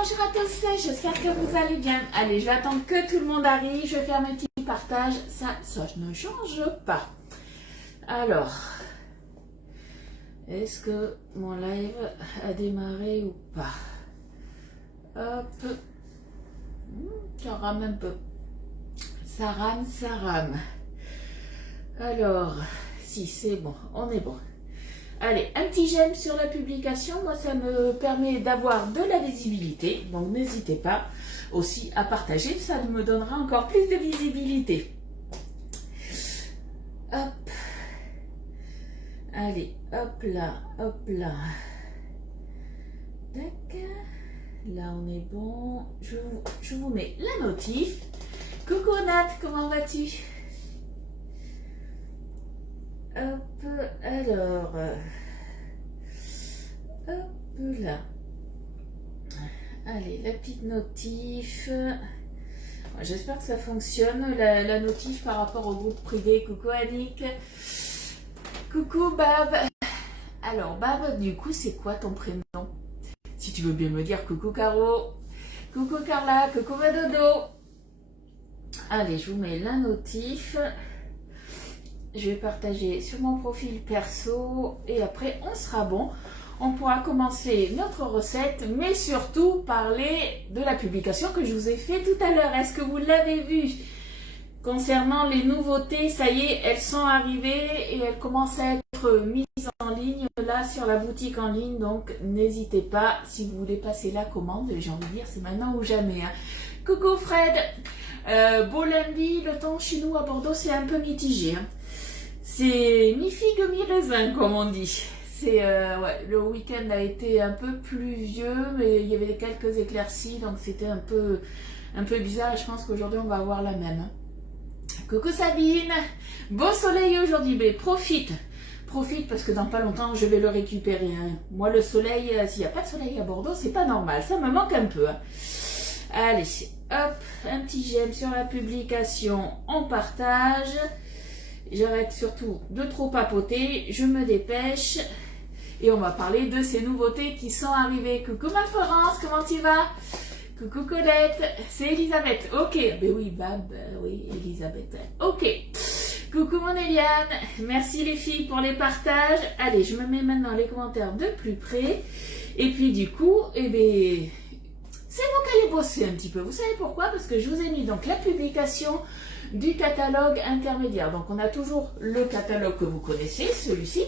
bonjour à tous, j'espère que vous allez bien. Allez, je vais attendre que tout le monde arrive, je vais faire mes petits partages, ça ne change pas. Alors, est-ce que mon live a démarré ou pas? Hop, ça rame un peu, ça rame. Alors, si c'est bon, on est bon. Allez, un petit j'aime sur la publication, moi ça me permet d'avoir de la visibilité, donc n'hésitez pas aussi à partager, ça me donnera encore plus de visibilité. Hop, allez, hop là, tac, là on est bon, je vous mets la notif. Coucou Nat, comment vas-tu? Hop, alors, hop là. Allez, la petite notif. J'espère que ça fonctionne, la notif par rapport au groupe privé. Coucou Annick. Coucou Bab. Alors, Bab, du coup, c'est quoi ton prénom? Si tu veux bien me dire, coucou Caro. Coucou Carla, coucou Madodo. Allez, je vous mets la notif. Je vais partager sur mon profil perso et après on sera bon. On pourra commencer notre recette, mais surtout parler de la publication que je vous ai fait tout à l'heure. Est-ce que vous l'avez vu? Concernant les nouveautés, ça y est, elles sont arrivées et elles commencent à être mises en ligne là sur la boutique en ligne. Donc n'hésitez pas si vous voulez passer la commande. J'ai envie de dire, c'est maintenant ou jamais. Hein. Coucou Fred. Beau lundi, le temps chez nous à Bordeaux c'est un peu mitigé. Hein. C'est mi-figue, mi-raisin, comme on dit. Ouais, le week-end a été un peu pluvieux, mais il y avait quelques éclaircies, donc c'était un peu bizarre. Et je pense qu'aujourd'hui, on va avoir la même. Hein. Coucou Sabine, beau soleil aujourd'hui, mais profite parce que dans pas longtemps, je vais le récupérer. Hein. Moi, le soleil, s'il n'y a pas de soleil à Bordeaux, c'est pas normal, ça me manque un peu. Hein. Allez, hop, un petit j'aime sur la publication, on partage. J'arrête surtout de trop papoter, je me dépêche et on va parler de ces nouveautés qui sont arrivées. Coucou ma Florence, comment tu vas? Coucou Colette, c'est Elisabeth. Ok, ben oui, Bab, oui, Elisabeth. Ok. Coucou mon Eliane, merci les filles pour les partages. Allez, je me mets maintenant les commentaires de plus près. Et puis du coup, eh ben, c'est vous qui allez bosser un petit peu. Vous savez pourquoi? Parce que je vous ai mis donc la publication du catalogue intermédiaire. Donc on a toujours le catalogue que vous connaissez, celui-ci,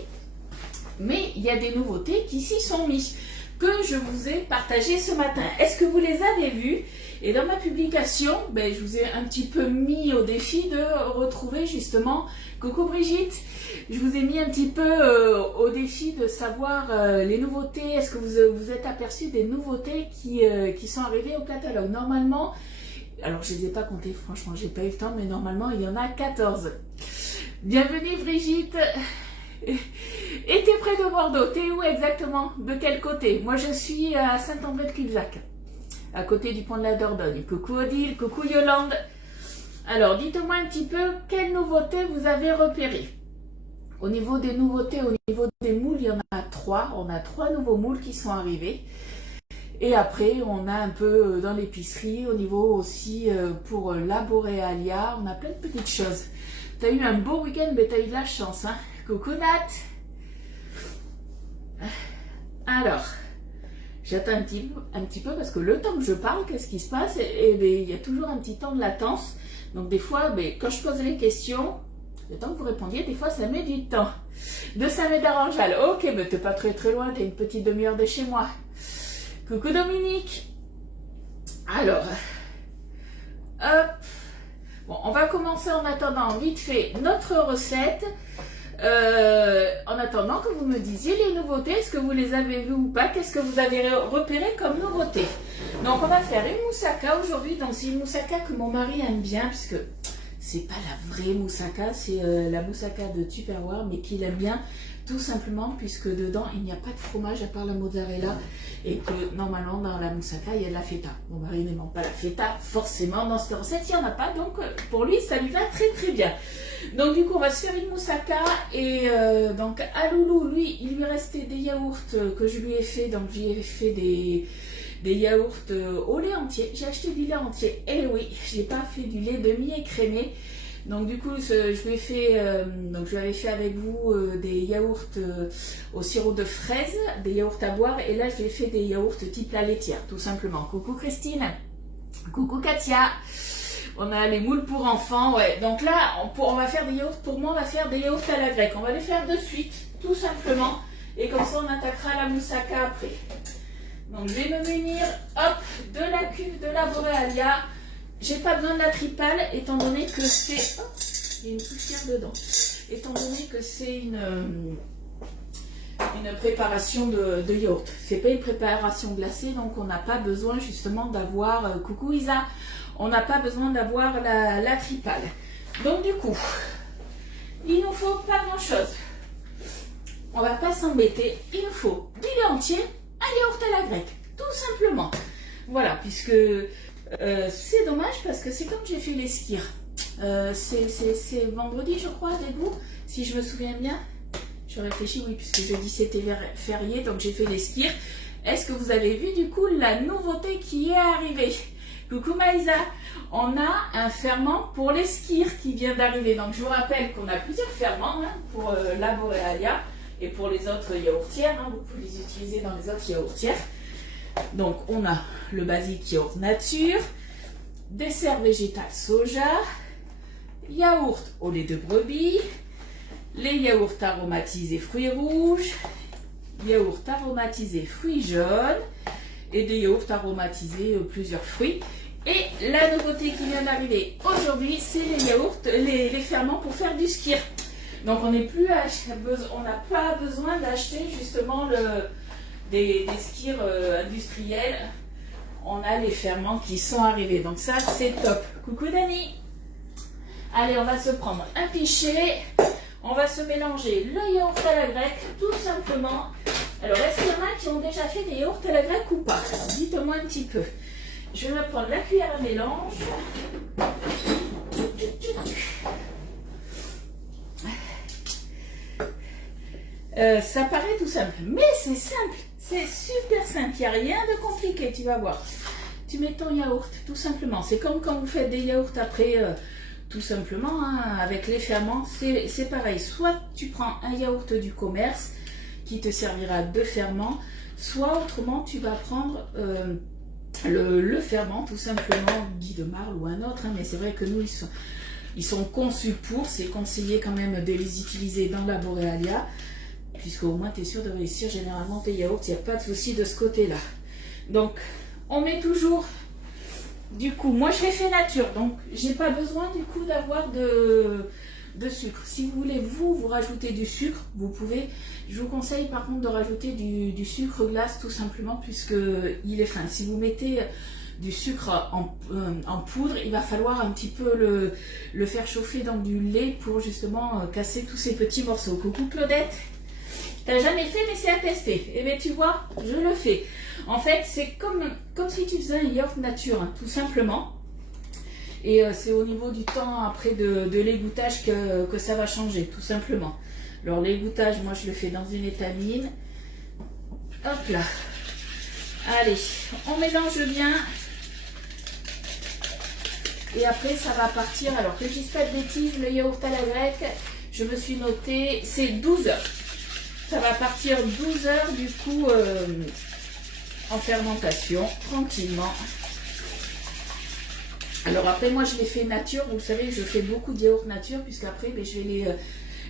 mais il y a des nouveautés qui s'y sont mises, que je vous ai partagées ce matin. Est-ce que vous les avez vues? Et dans ma publication, ben, je vous ai un petit peu mis au défi de retrouver justement, coucou Brigitte, je vous ai mis un petit peu au défi de savoir les nouveautés. Est-ce que vous êtes aperçu des nouveautés qui sont arrivées au catalogue? Normalement, alors je ne les ai pas comptés, franchement j'ai pas eu le temps, mais normalement il y en a 14. Bienvenue Brigitte. Et t'es près de Bordeaux, t'es où exactement? De quel côté? Moi je suis à Saint-André-de-Cubzac, à côté du pont de la Dordogne. Coucou Odile, coucou Yolande. Alors dites-moi un petit peu quelles nouveautés vous avez repérées. Au niveau des nouveautés, au niveau des moules, il y en a 3. On a 3 nouveaux moules qui sont arrivés. Et après, on a un peu dans l'épicerie, au niveau aussi pour la Boréalia, on a plein de petites choses. Tu as eu un beau week-end, mais tu as eu de la chance. Hein. Coucou Nat. Alors, j'attends un petit peu parce que le temps que je parle, qu'est-ce qui se passe? Et bien, il y a toujours un petit temps de latence. Donc des fois, ben, quand je pose les questions, le temps que vous répondiez, des fois ça met du temps. De Saint-Médard-en-Jalles. Ok, mais t'es pas très très loin, t'es une petite demi-heure de chez moi. Coucou Dominique. Alors, hop. Bon, on va commencer en attendant vite fait notre recette. En attendant que vous me disiez les nouveautés, est-ce que vous les avez vues ou pas? Qu'est-ce que vous avez repéré comme nouveauté? Donc on va faire une moussaka aujourd'hui. Donc c'est une moussaka que mon mari aime bien, puisque c'est pas la vraie moussaka, c'est la moussaka de Tupperware, mais qu'il aime bien tout simplement puisque dedans il n'y a pas de fromage à part la mozzarella et que normalement dans la moussaka il y a de la feta. Mon mari n'aimant pas la feta, forcément dans cette recette il n'y en a pas, donc pour lui ça lui va très très bien. Donc du coup on va se faire une moussaka et donc à Loulou, lui il lui restait des yaourts que je lui ai fait, donc j'y ai fait des yaourts au lait entier. J'ai acheté du lait entier. Et oui, j'ai pas fait du lait demi-écrémé. Donc du coup, je lui ai fait, donc je l'avais fait avec vous des yaourts au sirop de fraise, des yaourts à boire. Et là, je lui ai fait des yaourts type la laitière, tout simplement. Coucou Christine. Coucou Katia. On a les moules pour enfants, ouais. Donc là, on va faire des yaourts. Pour moi, on va faire des yaourts à la grecque. On va les faire de suite, tout simplement. Et comme ça, on attaquera la moussaka après. Donc, je vais me munir, hop, de la cuve de la Borealia. J'ai pas besoin de la tripale, étant donné que c'est... Oh, il y a une poussière dedans. Étant donné que c'est une préparation de yaourt. C'est pas une préparation glacée, donc on n'a pas besoin justement d'avoir... coucou Isa, on n'a pas besoin d'avoir la tripale. Donc du coup, il nous faut pas grand chose. On va pas s'embêter. Il nous faut du lait entier, un yaourt à la grecque, tout simplement. Voilà, puisque c'est dommage parce que c'est comme j'ai fait les skirs. C'est vendredi, je crois, avec vous, si je me souviens bien. Je réfléchis, oui, puisque jeudi c'était férié, donc j'ai fait les skirs. Est-ce que vous avez vu du coup la nouveauté qui est arrivée? Coucou Maïsa, on a un ferment pour les skirs qui vient d'arriver. Donc je vous rappelle qu'on a plusieurs ferments pour la Borealia et pour les autres yaourtières. Vous pouvez les utiliser dans les autres yaourtières. Donc on a le basique yaourt nature, dessert végétal soja, yaourt au lait de brebis, les yaourts aromatisés fruits rouges, yaourts aromatisés fruits jaunes et des yaourts aromatisés plusieurs fruits. Et la nouveauté qui vient d'arriver aujourd'hui, c'est les yaourts, les ferments pour faire du skyr. Donc on n'a pas besoin d'acheter justement des skyrs industriels. On a les ferments qui sont arrivés. Donc ça, c'est top. Coucou Dani. Allez, on va se prendre un pichet. On va se mélanger le yaourt à la grecque, tout simplement. Alors, est-ce qu'il y en a qui ont déjà fait des yaourts à la grecque ou pas? Dites-moi un petit peu. Je vais me prendre la cuillère à mélange. Ça paraît tout simple, mais c'est simple. C'est super simple. Il n'y a rien de compliqué, tu vas voir. Tu mets ton yaourt, tout simplement. C'est comme quand vous faites des yaourts après... tout simplement, avec les ferments, c'est pareil. Soit tu prends un yaourt du commerce qui te servira de ferment, soit autrement tu vas prendre le ferment, tout simplement, Guy de Marle ou un autre. Mais c'est vrai que nous, ils sont conçus pour. C'est conseillé quand même de les utiliser dans la Borealia, puisque au moins tu es sûr de réussir généralement tes yaourts. Il n'y a pas de souci de ce côté-là. Donc, on met toujours... Du coup, moi je l'ai fait nature, donc j'ai pas besoin du coup d'avoir de sucre. Si vous voulez vous rajouter du sucre, vous pouvez. Je vous conseille par contre de rajouter du sucre glace tout simplement puisque il est fin. Si vous mettez du sucre en poudre, il va falloir un petit peu le faire chauffer dans du lait pour justement casser tous ces petits morceaux. Coucou Claudette. T'as jamais fait, mais c'est à tester. Et bien tu vois, je le fais. En fait, c'est comme si tu faisais un yaourt nature, tout simplement. Et c'est au niveau du temps après de l'égouttage que ça va changer, tout simplement. Alors l'égouttage, moi je le fais dans une étamine. Hop là. Allez, on mélange bien. Et après, ça va partir. Alors que je dise pas de bêtises, le yaourt à la grecque, je me suis noté, c'est 12 heures. Ça va partir 12 heures du coup en fermentation, tranquillement. Alors après, moi je les fais nature. Vous savez, je fais beaucoup de yaourt nature, puisqu'après je vais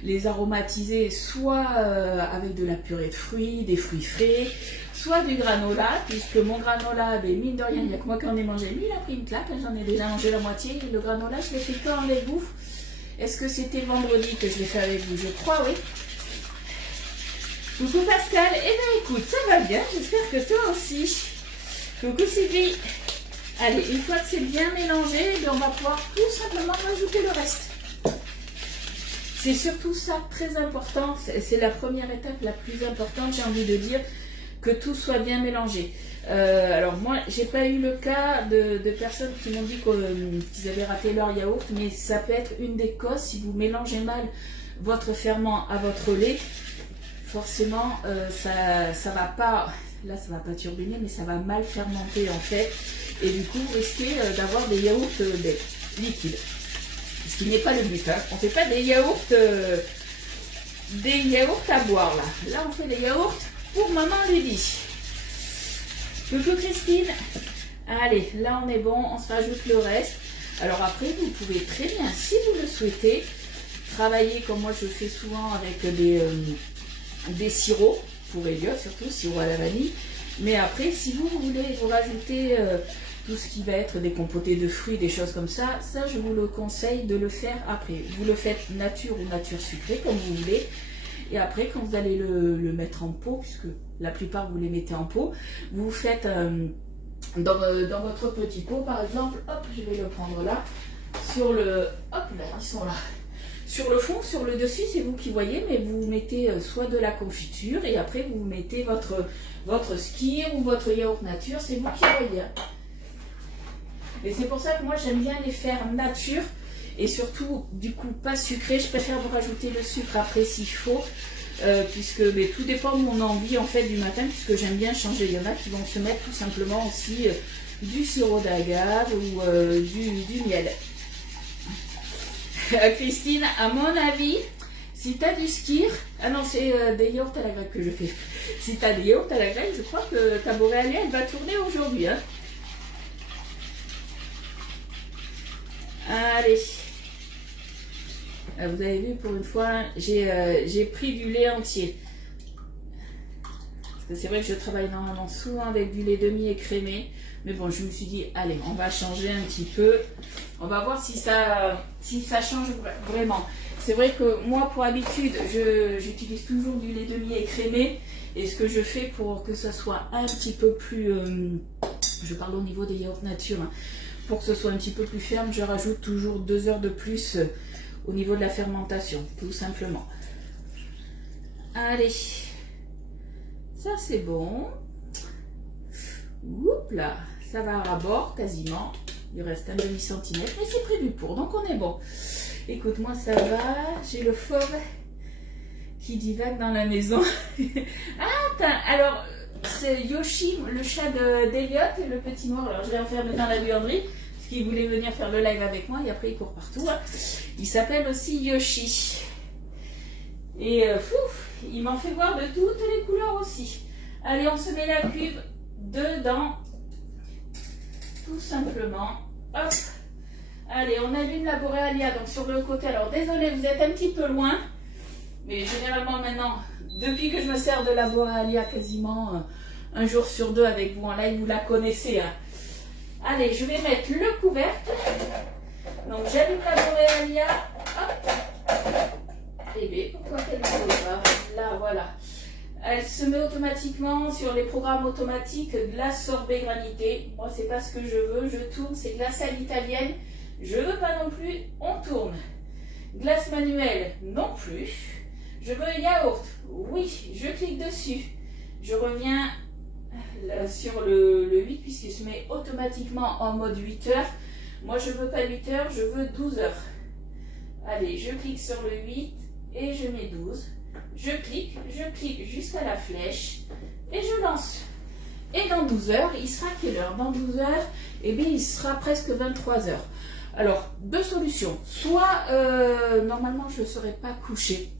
les aromatiser soit avec de la purée de fruits, des fruits frais, soit du granola, puisque mon granola, mine de rien, il n'y a que moi qui en ai mangé. Lui, il a pris une claque, j'en ai déjà mangé la moitié. Et le granola, je l'ai fait quand avec vous? Est-ce que c'était vendredi que je l'ai fait avec vous? Je crois, oui. Coucou Pascal, eh bien écoute, ça va bien, j'espère que toi aussi. Coucou Sylvie. Allez, une fois que c'est bien mélangé, on va pouvoir tout simplement rajouter le reste. C'est surtout ça, très important, c'est la première étape la plus importante, j'ai envie de dire, que tout soit bien mélangé. Alors moi, j'ai pas eu le cas de personnes qui m'ont dit qu'ils avaient raté leur yaourt, mais ça peut être une des causes si vous mélangez mal votre ferment à votre lait. Forcément, ça va pas, là ça va pas turbiner, mais ça va mal fermenter en fait. Et du coup, vous risquez d'avoir des yaourts liquides. Ce qui n'est pas le but, hein. On ne fait pas des yaourts à boire là. Là, on fait des yaourts pour maman Lydie. Coucou Christine. Allez, là on est bon, on se rajoute le reste. Alors après, vous pouvez très bien, si vous le souhaitez, travailler comme moi je fais souvent avec des sirops, pour Elliot surtout, sirop à la vanille. Mais après, si vous voulez vous rajouter tout ce qui va être des compotés de fruits, des choses comme ça, ça je vous le conseille de le faire après. Vous le faites nature ou nature sucrée, comme vous voulez. Et après, quand vous allez le mettre en pot, puisque la plupart vous les mettez en pot, vous faites dans votre petit pot, par exemple, hop, je vais le prendre là, sur le, hop là, ils sont là. Sur le fond, sur le dessus, c'est vous qui voyez, mais vous mettez soit de la confiture et après vous mettez votre skyr ou votre yaourt nature, c'est vous qui voyez. Et c'est pour ça que moi j'aime bien les faire nature et surtout du coup pas sucré. Je préfère vous rajouter le sucre après s'il faut, puisque mais tout dépend de mon envie en fait du matin, puisque j'aime bien changer. Il y en a qui vont se mettre tout simplement aussi du sirop d'agave ou du miel. Christine, à mon avis, si tu as du skyr, ah non c'est des yaourts à la grecque que je fais. Si tu as des yaourts à la grecque, je crois que ta boréalia elle va tourner aujourd'hui. Hein. Allez, vous avez vu pour une fois, j'ai pris du lait entier. Parce que c'est vrai que je travaille normalement souvent avec du lait demi-écrémé. Mais bon, je me suis dit, allez, on va changer un petit peu. On va voir si ça change vraiment. C'est vrai que moi, pour habitude, j'utilise toujours du lait demi-écrémé. Et ce que je fais pour que ça soit un petit peu plus... je parle au niveau des yaourts nature. Hein, pour que ce soit un petit peu plus ferme, je rajoute toujours 2 heures de plus au niveau de la fermentation, tout simplement. Allez, ça c'est bon. Oups là, ça va à ras-bord quasiment. Il reste un demi-centimètre, mais c'est prévu pour, donc on est bon. Écoute, moi ça va, j'ai le fauve qui divague dans la maison. Ah, alors... C'est Yoshi, le chat d'Eliot, et le petit noir. Alors je l'ai enfermé dans la buanderie parce qu'il voulait venir faire le live avec moi et après il court partout. Hein. Il s'appelle aussi Yoshi. Et il m'en fait voir de toutes les couleurs aussi. Allez, on se met la cuve dedans. Tout simplement. Hop. Allez, on allume la boréalia donc sur le côté. Alors désolé, vous êtes un petit peu loin. Mais généralement maintenant, depuis que je me sers de la boréalia quasiment un jour sur 2 avec vous en live, vous la connaissez. Hein. Allez, je vais mettre le couvercle. Donc j'allume la boréalia. Hop. Et bien, pourquoi qu'elle ne fait pas? Là, voilà. Elle se met automatiquement sur les programmes automatiques glace sorbet granité. Moi, c'est pas ce que je veux. Je tourne, c'est glace à l'italienne. Je veux pas non plus, on tourne. Glace manuelle, non plus. Je veux yaourt, oui, je clique dessus. Je reviens sur le 8 puisqu'il se met automatiquement en mode 8 heures. Moi, je veux pas 8 heures, je veux 12 heures. Allez, je clique sur le 8 et je mets 12. Je clique jusqu'à la flèche et je lance. Et dans 12 heures, il sera quelle heure? Dans 12 heures, eh bien, il sera presque 23 heures. Alors, deux solutions. Soit, normalement, je ne serai pas couchée.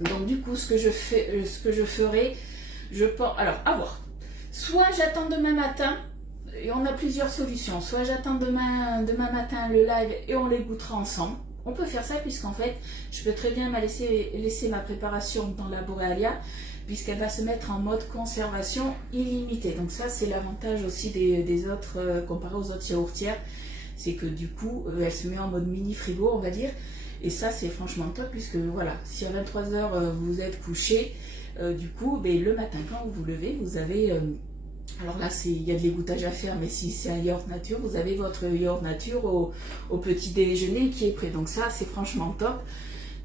Donc du coup, ce que je ferai, je pense, alors à voir. Soit j'attends demain matin, et on a plusieurs solutions. Soit j'attends demain matin le live et on les goûtera ensemble. On peut faire ça puisqu'en fait, je peux très bien laisser ma préparation dans la boréalia puisqu'elle va se mettre en mode conservation illimitée. Donc ça, c'est l'avantage aussi des autres, comparé aux autres yaourtières, c'est que du coup, elle se met en mode mini frigo, on va dire. Et ça, c'est franchement top, puisque voilà, si à 23 h vous êtes couché, du coup, ben, le matin, quand vous vous levez, vous avez... alors là, il y a de l'égouttage à faire, mais si c'est un yaourt nature, vous avez votre yaourt nature au petit déjeuner qui est prêt. Donc ça, c'est franchement top.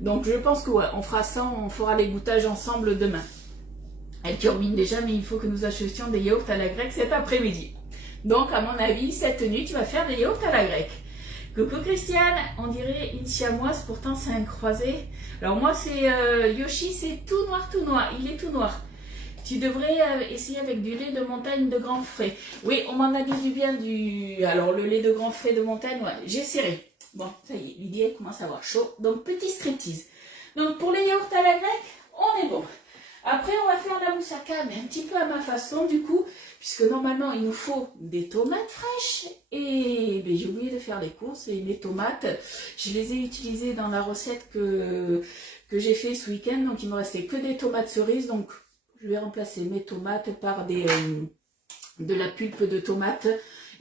Donc je pense que ouais, on fera ça, on fera l'égouttage ensemble demain. Elle turbine déjà, mais il faut que nous achetions des yaourts à la grecque cet après-midi. Donc à mon avis, cette nuit, tu vas faire des yaourts à la grecque. Coucou Christiane, on dirait une siamoise, pourtant c'est un croisé. Alors moi c'est Yoshi, c'est tout noir, il est tout noir. Tu devrais essayer avec du lait de montagne de grand frais. Oui, on m'en a dit du bien du... Alors, le lait de grand frais de montagne, ouais, j'essaierai. Bon, ça y est, Lydie, elle commence à avoir chaud. Donc, petit striptease. Donc, pour les yaourts à la grecque, on est bon. Après, on va faire la moussaka, mais un petit peu à ma façon, du coup, puisque normalement, il nous faut des tomates fraîches. Et ben, j'ai oublié de faire les courses. Et les tomates, je les ai utilisées dans la recette que j'ai fait ce week-end. Donc, il me restait que des tomates cerises. Donc, je vais remplacer mes tomates par de la pulpe de tomate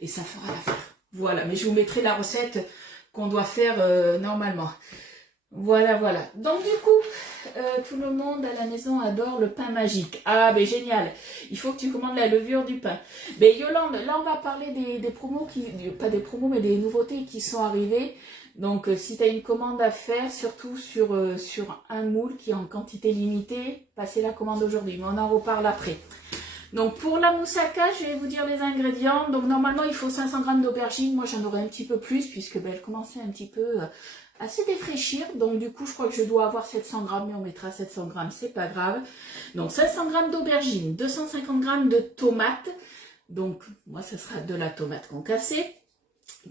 et ça fera l'affaire. Voilà, mais je vous mettrai la recette qu'on doit faire normalement. Voilà, voilà. Donc du coup, tout le monde à la maison adore le pain magique. Ah, ben génial. Il faut que tu commandes la levure du pain. Ben Yolande, là on va parler des promos, pas des promos, mais des nouveautés qui sont arrivées. Donc, si tu as une commande à faire, surtout sur un moule qui est en quantité limitée, passez la commande aujourd'hui, mais on en reparle après. Donc, pour la moussaka, je vais vous dire les ingrédients. Donc, normalement, il faut 500 g d'aubergine. Moi, j'en aurais un petit peu plus, puisque ben, elle commençait un petit peu à se défraîchir. Donc, du coup, je crois que je dois avoir 700 g, mais on mettra 700 g, c'est pas grave. Donc, 500 g d'aubergine, 250 g de tomates. Donc, moi, ce sera de la tomate concassée.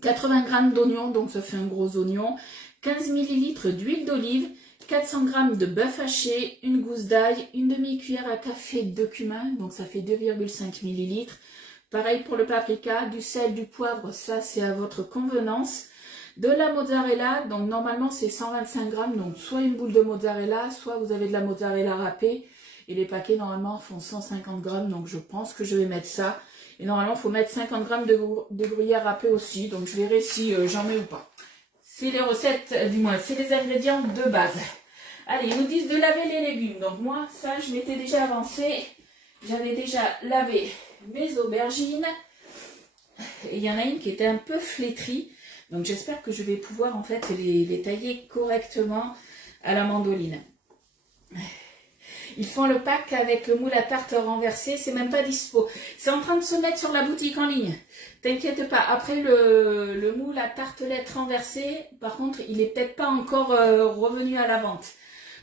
80 g d'oignons, donc ça fait un gros oignon, 15 ml d'huile d'olive, 400 g de bœuf haché, une gousse d'ail, une demi-cuillère à café de cumin, donc ça fait 2,5 ml. Pareil pour le paprika, du sel, du poivre, ça c'est à votre convenance. De la mozzarella, donc normalement c'est 125 g, donc soit une boule de mozzarella, soit vous avez de la mozzarella râpée. Et les paquets normalement font 150 g, donc je pense que je vais mettre ça. Et normalement, il faut mettre 50 g de gruyère râpée aussi. Donc, je verrai si j'en mets ou pas. C'est les recettes, du moins, c'est les ingrédients de base. Allez, ils nous disent de laver les légumes. Donc, moi, ça, je m'étais déjà avancé. J'avais déjà lavé mes aubergines. Et il y en a une qui était un peu flétrie. Donc, j'espère que je vais pouvoir, en fait, les tailler correctement à la mandoline. Ils font le pack avec le moule à tarte renversé, c'est même pas dispo. C'est en train de se mettre sur la boutique en ligne. T'inquiète pas, après le moule à tartelette renversé, par contre, il est peut-être pas encore revenu à la vente.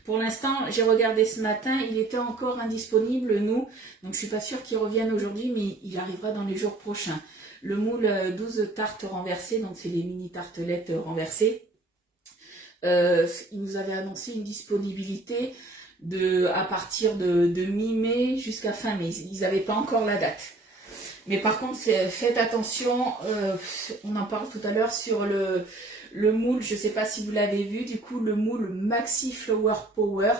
Pour l'instant, j'ai regardé ce matin, il était encore indisponible, nous. Donc, je suis pas sûre qu'il revienne aujourd'hui, mais il arrivera dans les jours prochains. Le moule 12 tartes renversées, donc c'est les mini tartelettes renversées. Il nous avait annoncé une disponibilité à partir de mi-mai jusqu'à fin mai. Ils n'avaient pas encore la date. Mais par contre, faites attention, on en parle tout à l'heure sur le moule, je ne sais pas si vous l'avez vu, du coup le moule Maxi Flower Power.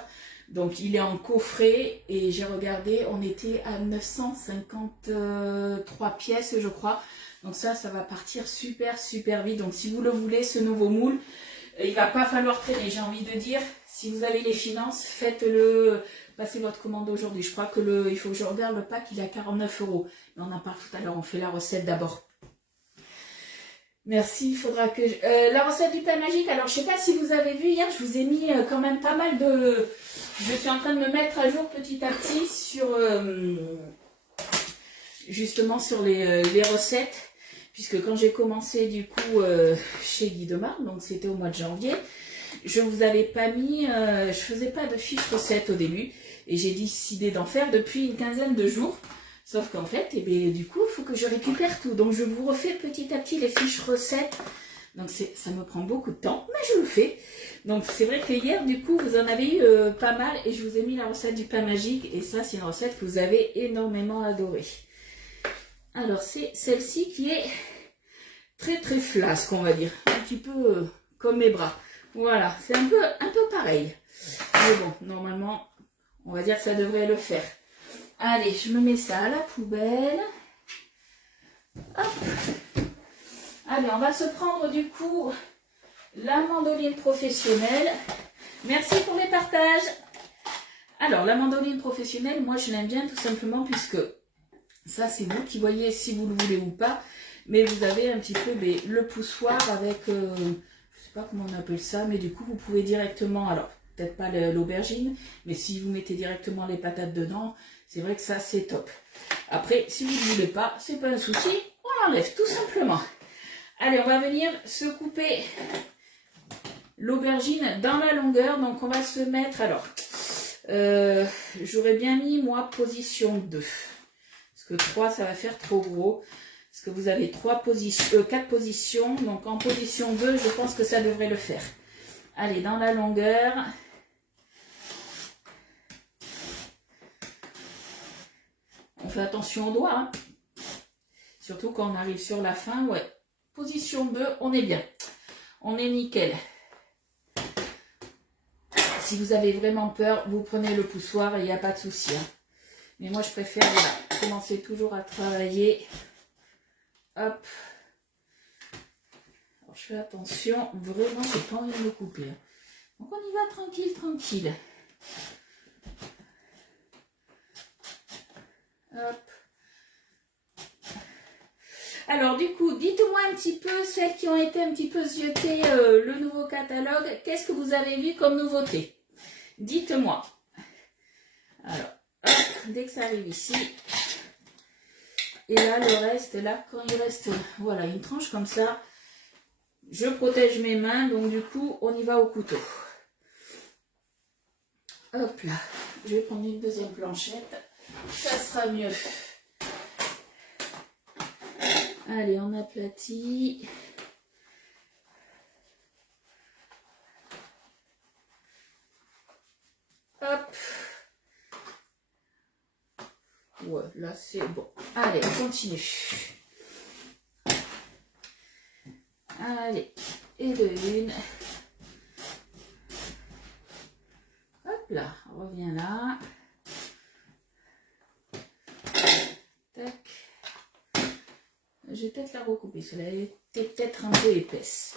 Donc il est en coffret et j'ai regardé, on était à 953 pièces je crois. Donc ça va partir super vite. Donc si vous le voulez, ce nouveau moule, il va pas falloir traîner, j'ai envie de dire. Si vous avez les finances, faites-le, passez votre commande aujourd'hui. Je crois que il faut que je regarde le pack, il est à 49 €. Mais on en parle tout à l'heure, on fait la recette d'abord. Merci, il faudra que la recette du pain magique, alors je sais pas si vous avez vu hier, je vous ai mis quand même pas mal de... Je suis en train de me mettre à jour petit à petit sur... justement sur les recettes. Puisque quand j'ai commencé du coup chez Guy Demar, donc c'était au mois de janvier, je vous avais pas mis, je faisais pas de fiche recette au début, et j'ai décidé d'en faire depuis une quinzaine de jours. Sauf qu'en fait, eh bien, du coup, il faut que je récupère tout. Donc je vous refais petit à petit les fiches recettes. Donc ça me prend beaucoup de temps, mais je le fais. Donc c'est vrai que hier, du coup, vous en avez eu pas mal, et je vous ai mis la recette du pain magique, et ça c'est une recette que vous avez énormément adorée. Alors, c'est celle-ci qui est très flasque, on va dire. Un petit peu comme mes bras. Voilà, c'est un peu pareil. Mais bon, normalement, on va dire que ça devrait le faire. Allez, je me mets ça à la poubelle. Hop. Allez, on va se prendre du coup la mandoline professionnelle. Merci pour les partages. Alors, la mandoline professionnelle, moi je l'aime bien tout simplement puisque... Ça, c'est vous qui voyez si vous le voulez ou pas. Mais vous avez un petit peu le poussoir avec, je ne sais pas comment on appelle ça, mais du coup, vous pouvez directement, alors peut-être pas l'aubergine, mais si vous mettez directement les patates dedans, c'est vrai que ça, c'est top. Après, si vous ne voulez pas, c'est pas un souci, on l'enlève tout simplement. Allez, on va venir se couper l'aubergine dans la longueur. Donc, on va se mettre, alors, J'aurais bien mis, moi, position 2. Parce que 3, ça va faire trop gros. Parce que vous avez 4 positions. Donc, en position 2, je pense que ça devrait le faire. Allez, dans la longueur. On fait attention aux doigts. Hein. Surtout quand on arrive sur la fin. Ouais. Position 2, on est bien. On est nickel. Si vous avez vraiment peur, vous prenez le poussoir et il n'y a pas de souci. Hein. Mais moi, je préfère voilà, commencer toujours à travailler. Hop. Alors, je fais attention. Vraiment, je n'ai pas envie de me couper. Hein. Donc, on y va tranquille, tranquille. Hop. Alors, du coup, dites-moi un petit peu, celles qui ont été un petit peu zioter le nouveau catalogue, qu'est-ce que vous avez vu comme nouveauté? Dites-moi. Alors, hop, dès que ça arrive ici. Et là, le reste, là, quand il reste, voilà, une tranche comme ça, je protège mes mains. Donc, du coup, on y va au couteau. Hop là. Je vais prendre une deuxième planchette. Ça sera mieux. Allez, on aplatit. Hop. Ouais, là c'est bon. Allez, on continue. Allez, et de une. Hop là, on revient là. Tac. Je vais peut-être la recouper, celle-là était peut-être un peu épaisse.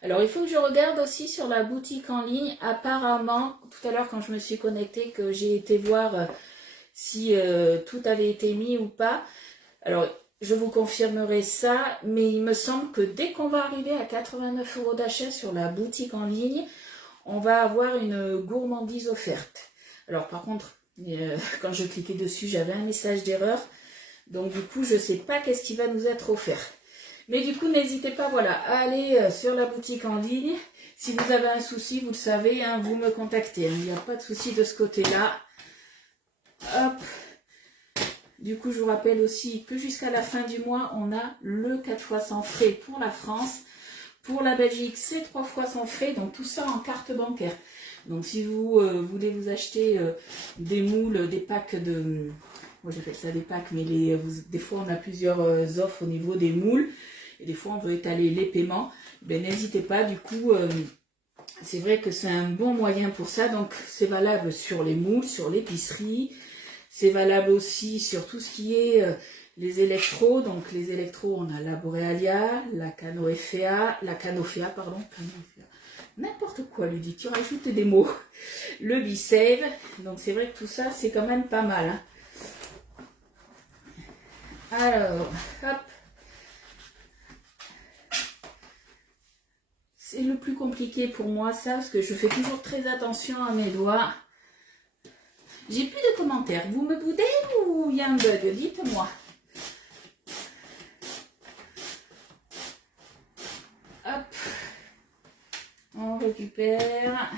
Alors, il faut que je regarde aussi sur la boutique en ligne. Apparemment, tout à l'heure, quand je me suis connectée, que j'ai été voir si tout avait été mis ou pas. Alors, je vous confirmerai ça, mais il me semble que dès qu'on va arriver à 89 € d'achat sur la boutique en ligne, on va avoir une gourmandise offerte. Alors, par contre, quand je cliquais dessus, j'avais un message d'erreur. Donc, du coup, je ne sais pas qu'est-ce qui va nous être offert. Mais du coup, n'hésitez pas voilà, à aller sur la boutique en ligne. Si vous avez un souci, vous le savez, hein, vous me contactez. Il n'y a pas de souci de ce côté-là. Hop. Du coup, je vous rappelle aussi que jusqu'à la fin du mois, on a le 4 fois sans frais pour la France. Pour la Belgique, c'est 3 fois sans frais. Donc, tout ça en carte bancaire. Donc, si vous voulez vous acheter des moules, des packs de... Moi, j'appelle ça des packs, mais des fois, on a plusieurs offres au niveau des moules. Et des fois, on veut étaler les paiements. Ben, n'hésitez pas. Du coup, c'est vrai que c'est un bon moyen pour ça. Donc, c'est valable sur les moules, sur l'épicerie. C'est valable aussi sur tout ce qui est les électros. Donc, les électros, on a la Borealia, la Canofea, pardon. N'importe quoi, lui dit. Tu rajoutes des mots. Le B-Save. Donc, c'est vrai que tout ça, c'est quand même pas mal. Hein. Alors, hop. C'est le plus compliqué pour moi, ça, parce que je fais toujours très attention à mes doigts. J'ai plus de commentaires. Vous me boudez ou il y a un bug? Dites-moi. Hop. On récupère.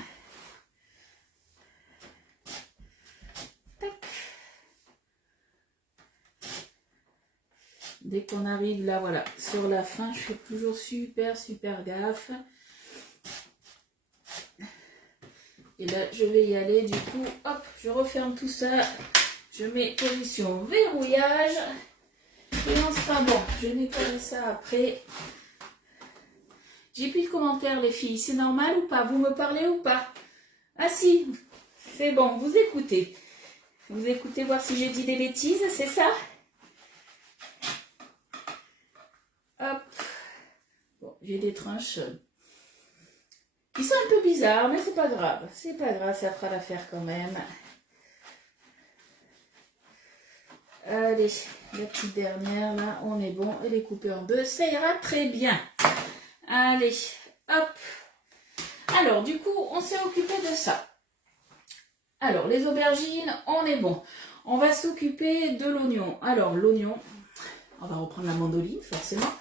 Tac. Dès qu'on arrive là, voilà, sur la fin, je fais toujours super gaffe. Et là, je vais y aller. Du coup, hop, je referme tout ça. Je mets position verrouillage. Et on sera bon. Je nettoie ça après. J'ai plus de commentaires, les filles. C'est normal ou pas? Vous me parlez ou pas? Ah si, c'est bon. Vous écoutez. Vous écoutez voir si j'ai dit des bêtises, c'est ça? Hop. Bon, j'ai des tranches qui sont un peu bizarres, mais c'est pas grave. C'est pas grave, ça fera l'affaire quand même. Allez, la petite dernière, là, on est bon. Elle est coupée en deux, ça ira très bien. Allez, hop. Alors, du coup, on s'est occupé de ça. Alors, les aubergines, on est bon. On va s'occuper de l'oignon. Alors, l'oignon, on va reprendre la mandoline, forcément.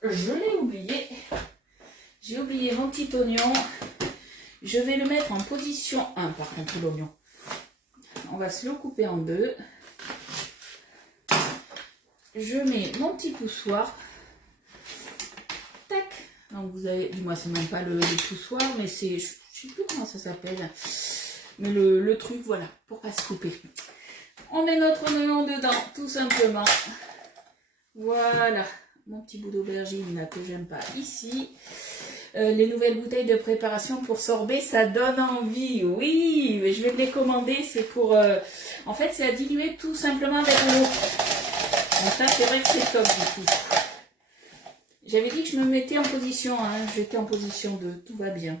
Je l'ai oublié. J'ai oublié mon petit oignon. Je vais le mettre en position 1 par contre l'oignon. On va se le couper en deux. Je mets mon petit poussoir. Tac. Donc vous avez, dis-moi c'est même pas le poussoir, mais c'est, je sais plus comment ça s'appelle. Mais le truc, voilà, pour pas se couper. On met notre oignon dedans, tout simplement. Voilà, mon petit bout d'aubergine là que j'aime pas ici. Les nouvelles bouteilles de préparation pour sorbet, ça donne envie. Oui, mais je vais me les commander. C'est pour... en fait, c'est à diluer tout simplement avec l'eau. Donc ça, c'est vrai que c'est top du coup. J'avais dit que je me mettais en position 1. J'étais en position 2. Tout va bien.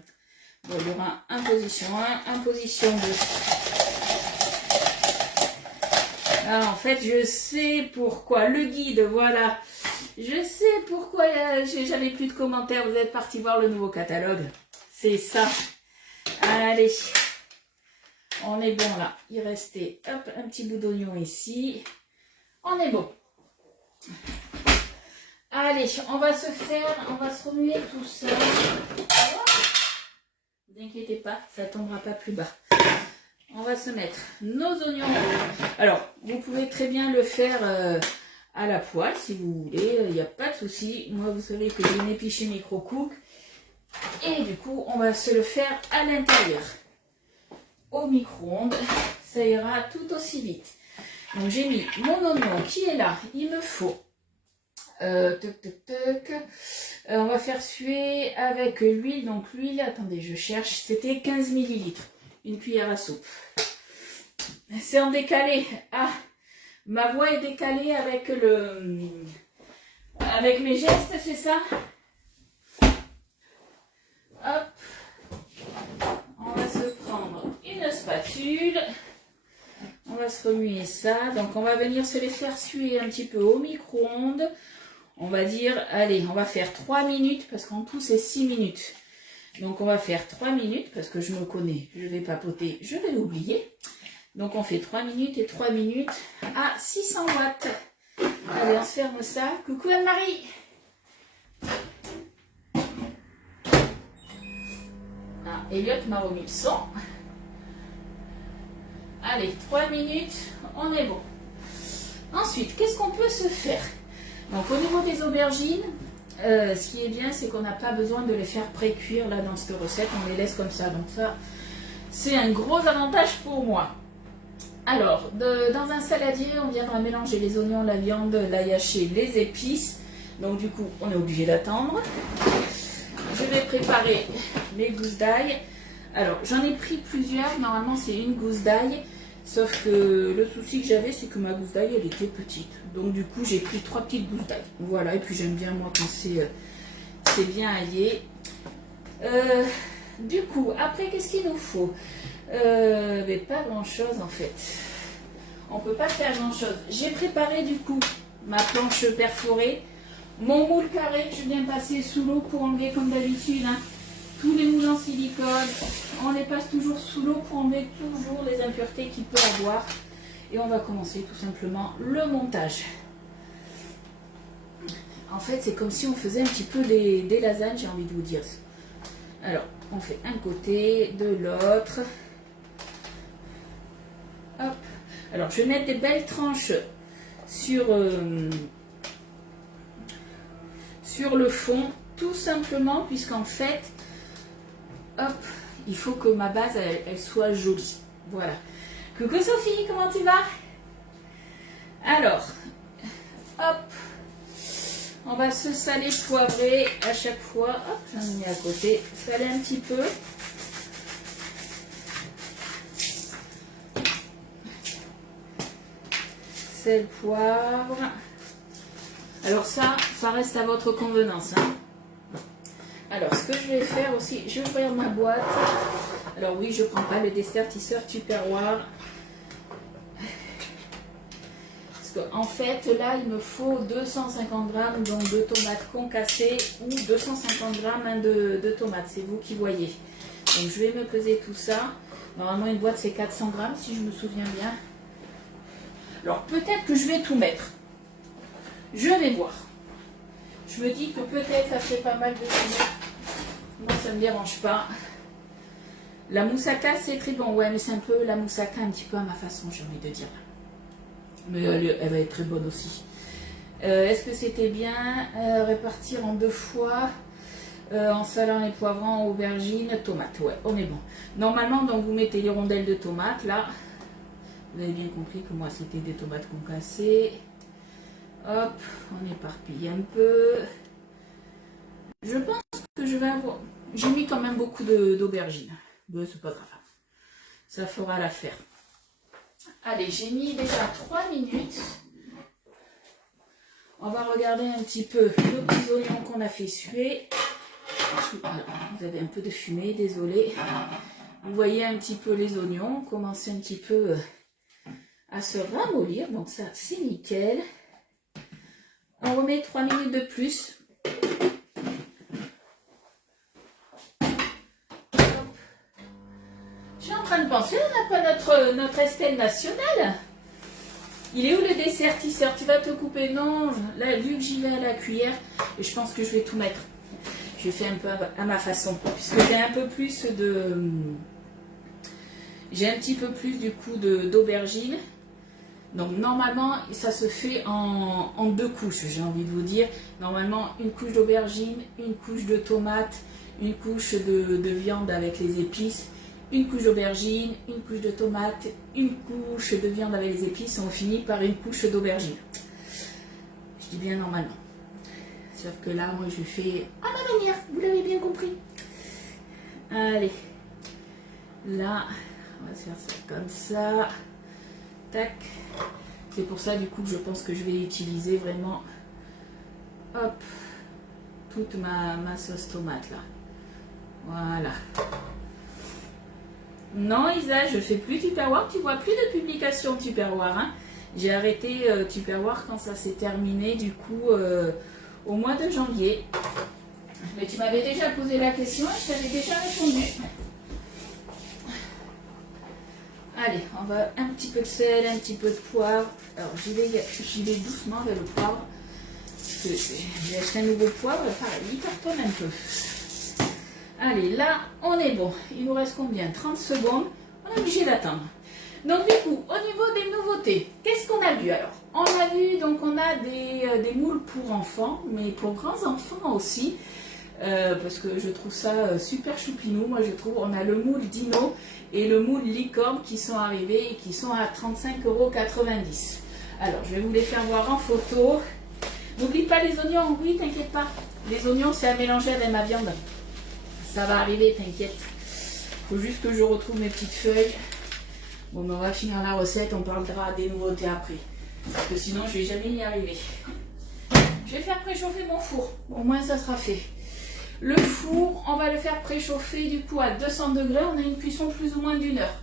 Bon, il y aura un position 1, un position 2. Ah, en fait, je sais pourquoi. Le guide, voilà. Je sais pourquoi j'avais plus de commentaires. Vous êtes partis voir le nouveau catalogue. C'est ça. Allez. On est bon là. Il restait hop, un petit bout d'oignon ici. On est bon. Allez, on va se remuer tout ça. Ne vous inquiétez pas, ça ne tombera pas plus bas. On va se mettre nos oignons. Alors, vous pouvez très bien le faire à la poêle si vous voulez, il n'y a pas de souci. Moi, vous savez que j'ai une épicée micro-cook. Et du coup, on va se le faire à l'intérieur. Au micro-ondes, ça ira tout aussi vite. Donc, j'ai mis mon oignon qui est là. Il me faut... on va faire suer avec l'huile. Donc, l'huile, attendez, je cherche. C'était 15 ml. Une cuillère à soupe. C'est en décalé. Ah, ma voix est décalée avec mes gestes, c'est ça? Hop. On va se prendre une spatule. On va se remuer ça. Donc, on va venir se les faire suer un petit peu au micro-ondes. On va dire, allez, on va faire 3 minutes parce qu'en tout, c'est 6 minutes. Donc, on va faire 3 minutes parce que je me connais. Je vais papoter, je vais oublier. Donc, on fait 3 minutes et 3 minutes à 600 watts. Allez, on se ferme ça. Coucou Anne-Marie. Ah, Elliot m'a remis le son. Allez, 3 minutes, on est bon. Ensuite, qu'est-ce qu'on peut se faire? Donc, au niveau des aubergines, ce qui est bien, c'est qu'on n'a pas besoin de les faire pré-cuire là dans cette recette. On les laisse comme ça. Donc, ça, c'est un gros avantage pour moi. Alors, dans un saladier, on viendra mélanger les oignons, la viande, l'ail haché, les épices. Donc, du coup, on est obligé d'attendre. Je vais préparer les gousses d'ail. Alors, j'en ai pris plusieurs. Normalement, c'est une gousse d'ail. Sauf que le souci que j'avais, c'est que ma gousse d'ail, elle était petite. Donc, du coup, j'ai pris 3 petites gousses d'ail. Voilà, et puis j'aime bien, moi, quand c'est bien aillé. Du coup, après, qu'est-ce qu'il nous faut? Mais pas grand-chose, en fait. On peut pas faire grand-chose. J'ai préparé, du coup, ma planche perforée. Mon moule carré que je viens passer sous l'eau pour enlever, comme d'habitude, hein, tous les moules en silicone. On les passe toujours sous l'eau pour enlever toujours les impuretés qu'il peut avoir. Et on va commencer tout simplement le montage. En fait, c'est comme si on faisait un petit peu des lasagnes, j'ai envie de vous dire. Alors, on fait un côté, de l'autre. Hop. Alors, je vais mettre des belles tranches sur le fond, tout simplement, puisqu'en fait, hop, il faut que ma base, elle soit jolie. Voilà. Coucou Sophie, comment tu vas? Alors, hop, on va se saler, poivrer à chaque fois. Hop, j'en ai mis à côté. Saler un petit peu. Sel, poivre. Alors ça reste à votre convenance, hein. Alors, ce que je vais faire aussi, je vais ouvrir ma boîte. Alors oui, je ne prends pas le dessertisseur Tupperware. Parce qu'en fait, là, il me faut 250 grammes donc, de tomates concassées ou 250 grammes de tomates. C'est vous qui voyez. Donc, je vais me peser tout ça. Normalement, une boîte, c'est 400 grammes, si je me souviens bien. Alors, peut-être que je vais tout mettre. Je vais voir. Je me dis que peut-être ça fait pas mal de tomates. Moi, ça ne me dérange pas. La moussaka, c'est très bon. Ouais, mais c'est un peu la moussaka un petit peu à ma façon, j'ai envie de dire. Mais elle va être très bonne aussi. Est-ce que c'était bien répartir en 2 fois en salant et poivrons, aubergines, tomates? Ouais, on est bon. Normalement, donc vous mettez les rondelles de tomates là. Vous avez bien compris que moi c'était des tomates concassées. Hop, on éparpille un peu. Je pense que je vais avoir... J'ai mis quand même beaucoup d'aubergines. Mais c'est pas grave. Ça fera l'affaire. Allez, j'ai mis déjà 3 minutes. On va regarder un petit peu nos petits oignons qu'on a fait suer. Alors, vous avez un peu de fumée, désolé. Vous voyez un petit peu les oignons commencer un petit peu à se ramollir. Donc ça, c'est nickel. On remet 3 minutes de plus. Je suis en train de penser, on n'a pas notre Estelle nationale. Il est où le dessert, tisseur? Tu vas te couper? Non, là, vu que j'y vais à la cuillère, je pense que je vais tout mettre. Je fais un peu à ma façon, puisque j'ai un peu plus de... J'ai un petit peu plus du coup d'aubergine. Donc normalement, ça se fait en 2 couches, j'ai envie de vous dire. Normalement, une couche d'aubergine, une couche de tomate, une couche de viande avec les épices, une couche d'aubergine, une couche de tomate, une couche de viande avec les épices, et on finit par une couche d'aubergine. Je dis bien normalement. Sauf que là, moi, je fais à ma manière, vous l'avez bien compris. Allez. Là, on va se faire ça comme ça. Tac. C'est pour ça, du coup, que je pense que je vais utiliser vraiment, hop, toute ma sauce tomate, là. Voilà. Non, Isa, je fais plus Tupperware. Tu vois plus de publications Tupperware. Hein. J'ai arrêté Tupperware quand ça s'est terminé, du coup, au mois de janvier. Mais tu m'avais déjà posé la question et je t'avais déjà répondu. Allez, on va un petit peu de sel, un petit peu de poivre. Alors, j'y vais doucement avec le poivre. Parce que j'ai acheté un nouveau poivre, pareil, il cartonne un peu. Allez, là, on est bon. Il nous reste combien? 30 secondes. On est obligé d'attendre. Donc, du coup, au niveau des nouveautés, qu'est-ce qu'on a vu alors? On a vu, donc, on a des moules pour enfants, mais pour grands enfants aussi. Parce que je trouve ça super choupinou. Moi, je trouve, on a le moule dino et le moule licorne qui sont arrivés et qui sont à 35,90 €. Alors, je vais vous les faire voir en photo. N'oublie pas les oignons. Oui, t'inquiète pas. Les oignons, c'est à mélanger avec ma viande. Ça va arriver, t'inquiète. Faut juste que je retrouve mes petites feuilles. Bon, mais on va finir la recette. On parlera des nouveautés après. Parce que sinon, je vais jamais y arriver. Je vais faire préchauffer mon four. Au moins, ça sera fait. Le four, on va le faire préchauffer du coup à 200 degrés. On a une cuisson plus ou moins d'1 heure.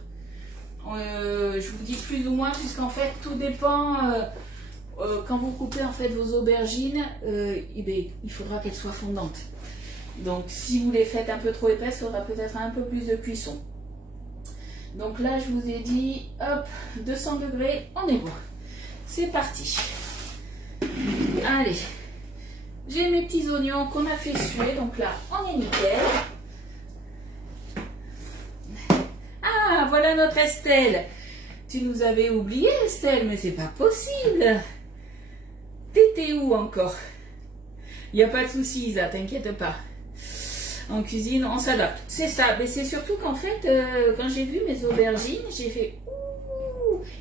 Je vous dis plus ou moins puisqu'en fait tout dépend. Quand vous coupez en fait vos aubergines, il faudra qu'elles soient fondantes. Donc si vous les faites un peu trop épaisses, il faudra peut-être un peu plus de cuisson. Donc là je vous ai dit, hop, 200 degrés, on est bon. C'est parti. Allez. J'ai mes petits oignons qu'on a fait suer, donc là, on est nickel. Ah, voilà notre Estelle. Tu nous avais oublié, Estelle, mais c'est pas possible. T'étais où encore? Il n'y a pas de souci, Isa, t'inquiète pas. En cuisine, on s'adapte. C'est ça, mais c'est surtout qu'en fait, quand j'ai vu mes aubergines, j'ai fait...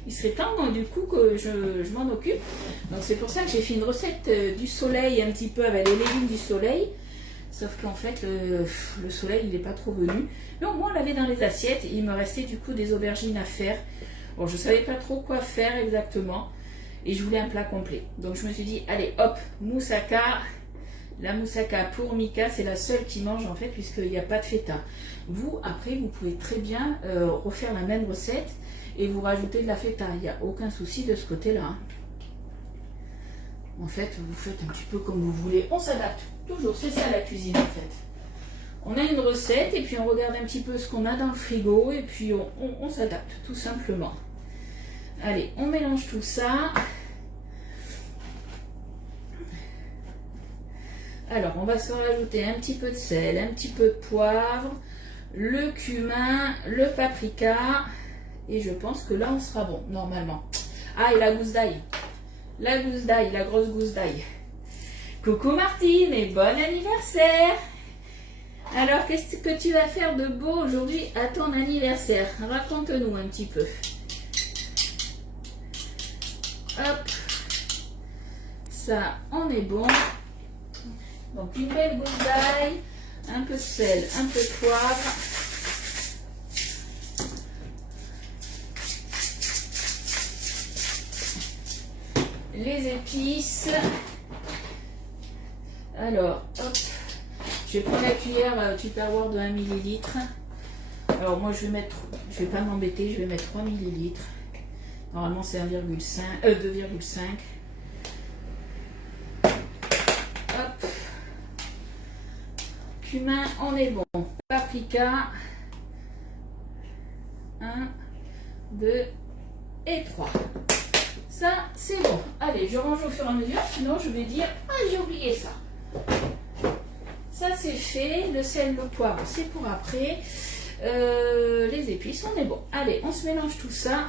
Il serait temps du coup que je m'en occupe. Donc c'est pour ça que j'ai fait une recette du soleil un petit peu avec les légumes du soleil. Sauf qu'en fait le soleil il n'est pas trop venu. Donc moi on l'avait dans les assiettes. Il me restait du coup des aubergines à faire. Bon je savais pas trop quoi faire exactement. Et je voulais un plat complet. Donc je me suis dit allez hop moussaka. La moussaka pour Mika c'est la seule qui mange en fait puisqu'il n'y a pas de feta. Vous après vous pouvez très bien refaire la même recette. Et vous rajoutez de la feta, il n'y a aucun souci de ce côté-là. En fait, vous faites un petit peu comme vous voulez. On s'adapte, toujours, c'est ça la cuisine en fait. On a une recette et puis on regarde un petit peu ce qu'on a dans le frigo et puis on s'adapte tout simplement. Allez, on mélange tout ça. Alors, on va se rajouter un petit peu de sel, un petit peu de poivre. le cumin, le paprika. Et je pense que là, on sera bon, normalement. Ah, et la gousse d'ail. La gousse d'ail, la grosse gousse d'ail. Coucou Martine et bon anniversaire! Alors, qu'est-ce que tu vas faire de beau aujourd'hui à ton anniversaire? Raconte-nous un petit peu. Hop. Ça, on est bon. Donc, une belle gousse d'ail, un peu de sel, un peu de poivre. Les épices. Alors, hop, je vais prendre la cuillère Tupperware de 1 ml. Alors moi je vais pas m'embêter, je vais mettre 3 ml. Normalement c'est 2,5. Hop. Cumin, on est bon. Paprika. 1, 2 et 3. Ça, c'est bon. Allez, je range au fur et à mesure, sinon je vais dire « Ah, j'ai oublié ça ». Ça, c'est fait. Le sel, le poivre, c'est pour après. Les épices, on est bon. Allez, on se mélange tout ça.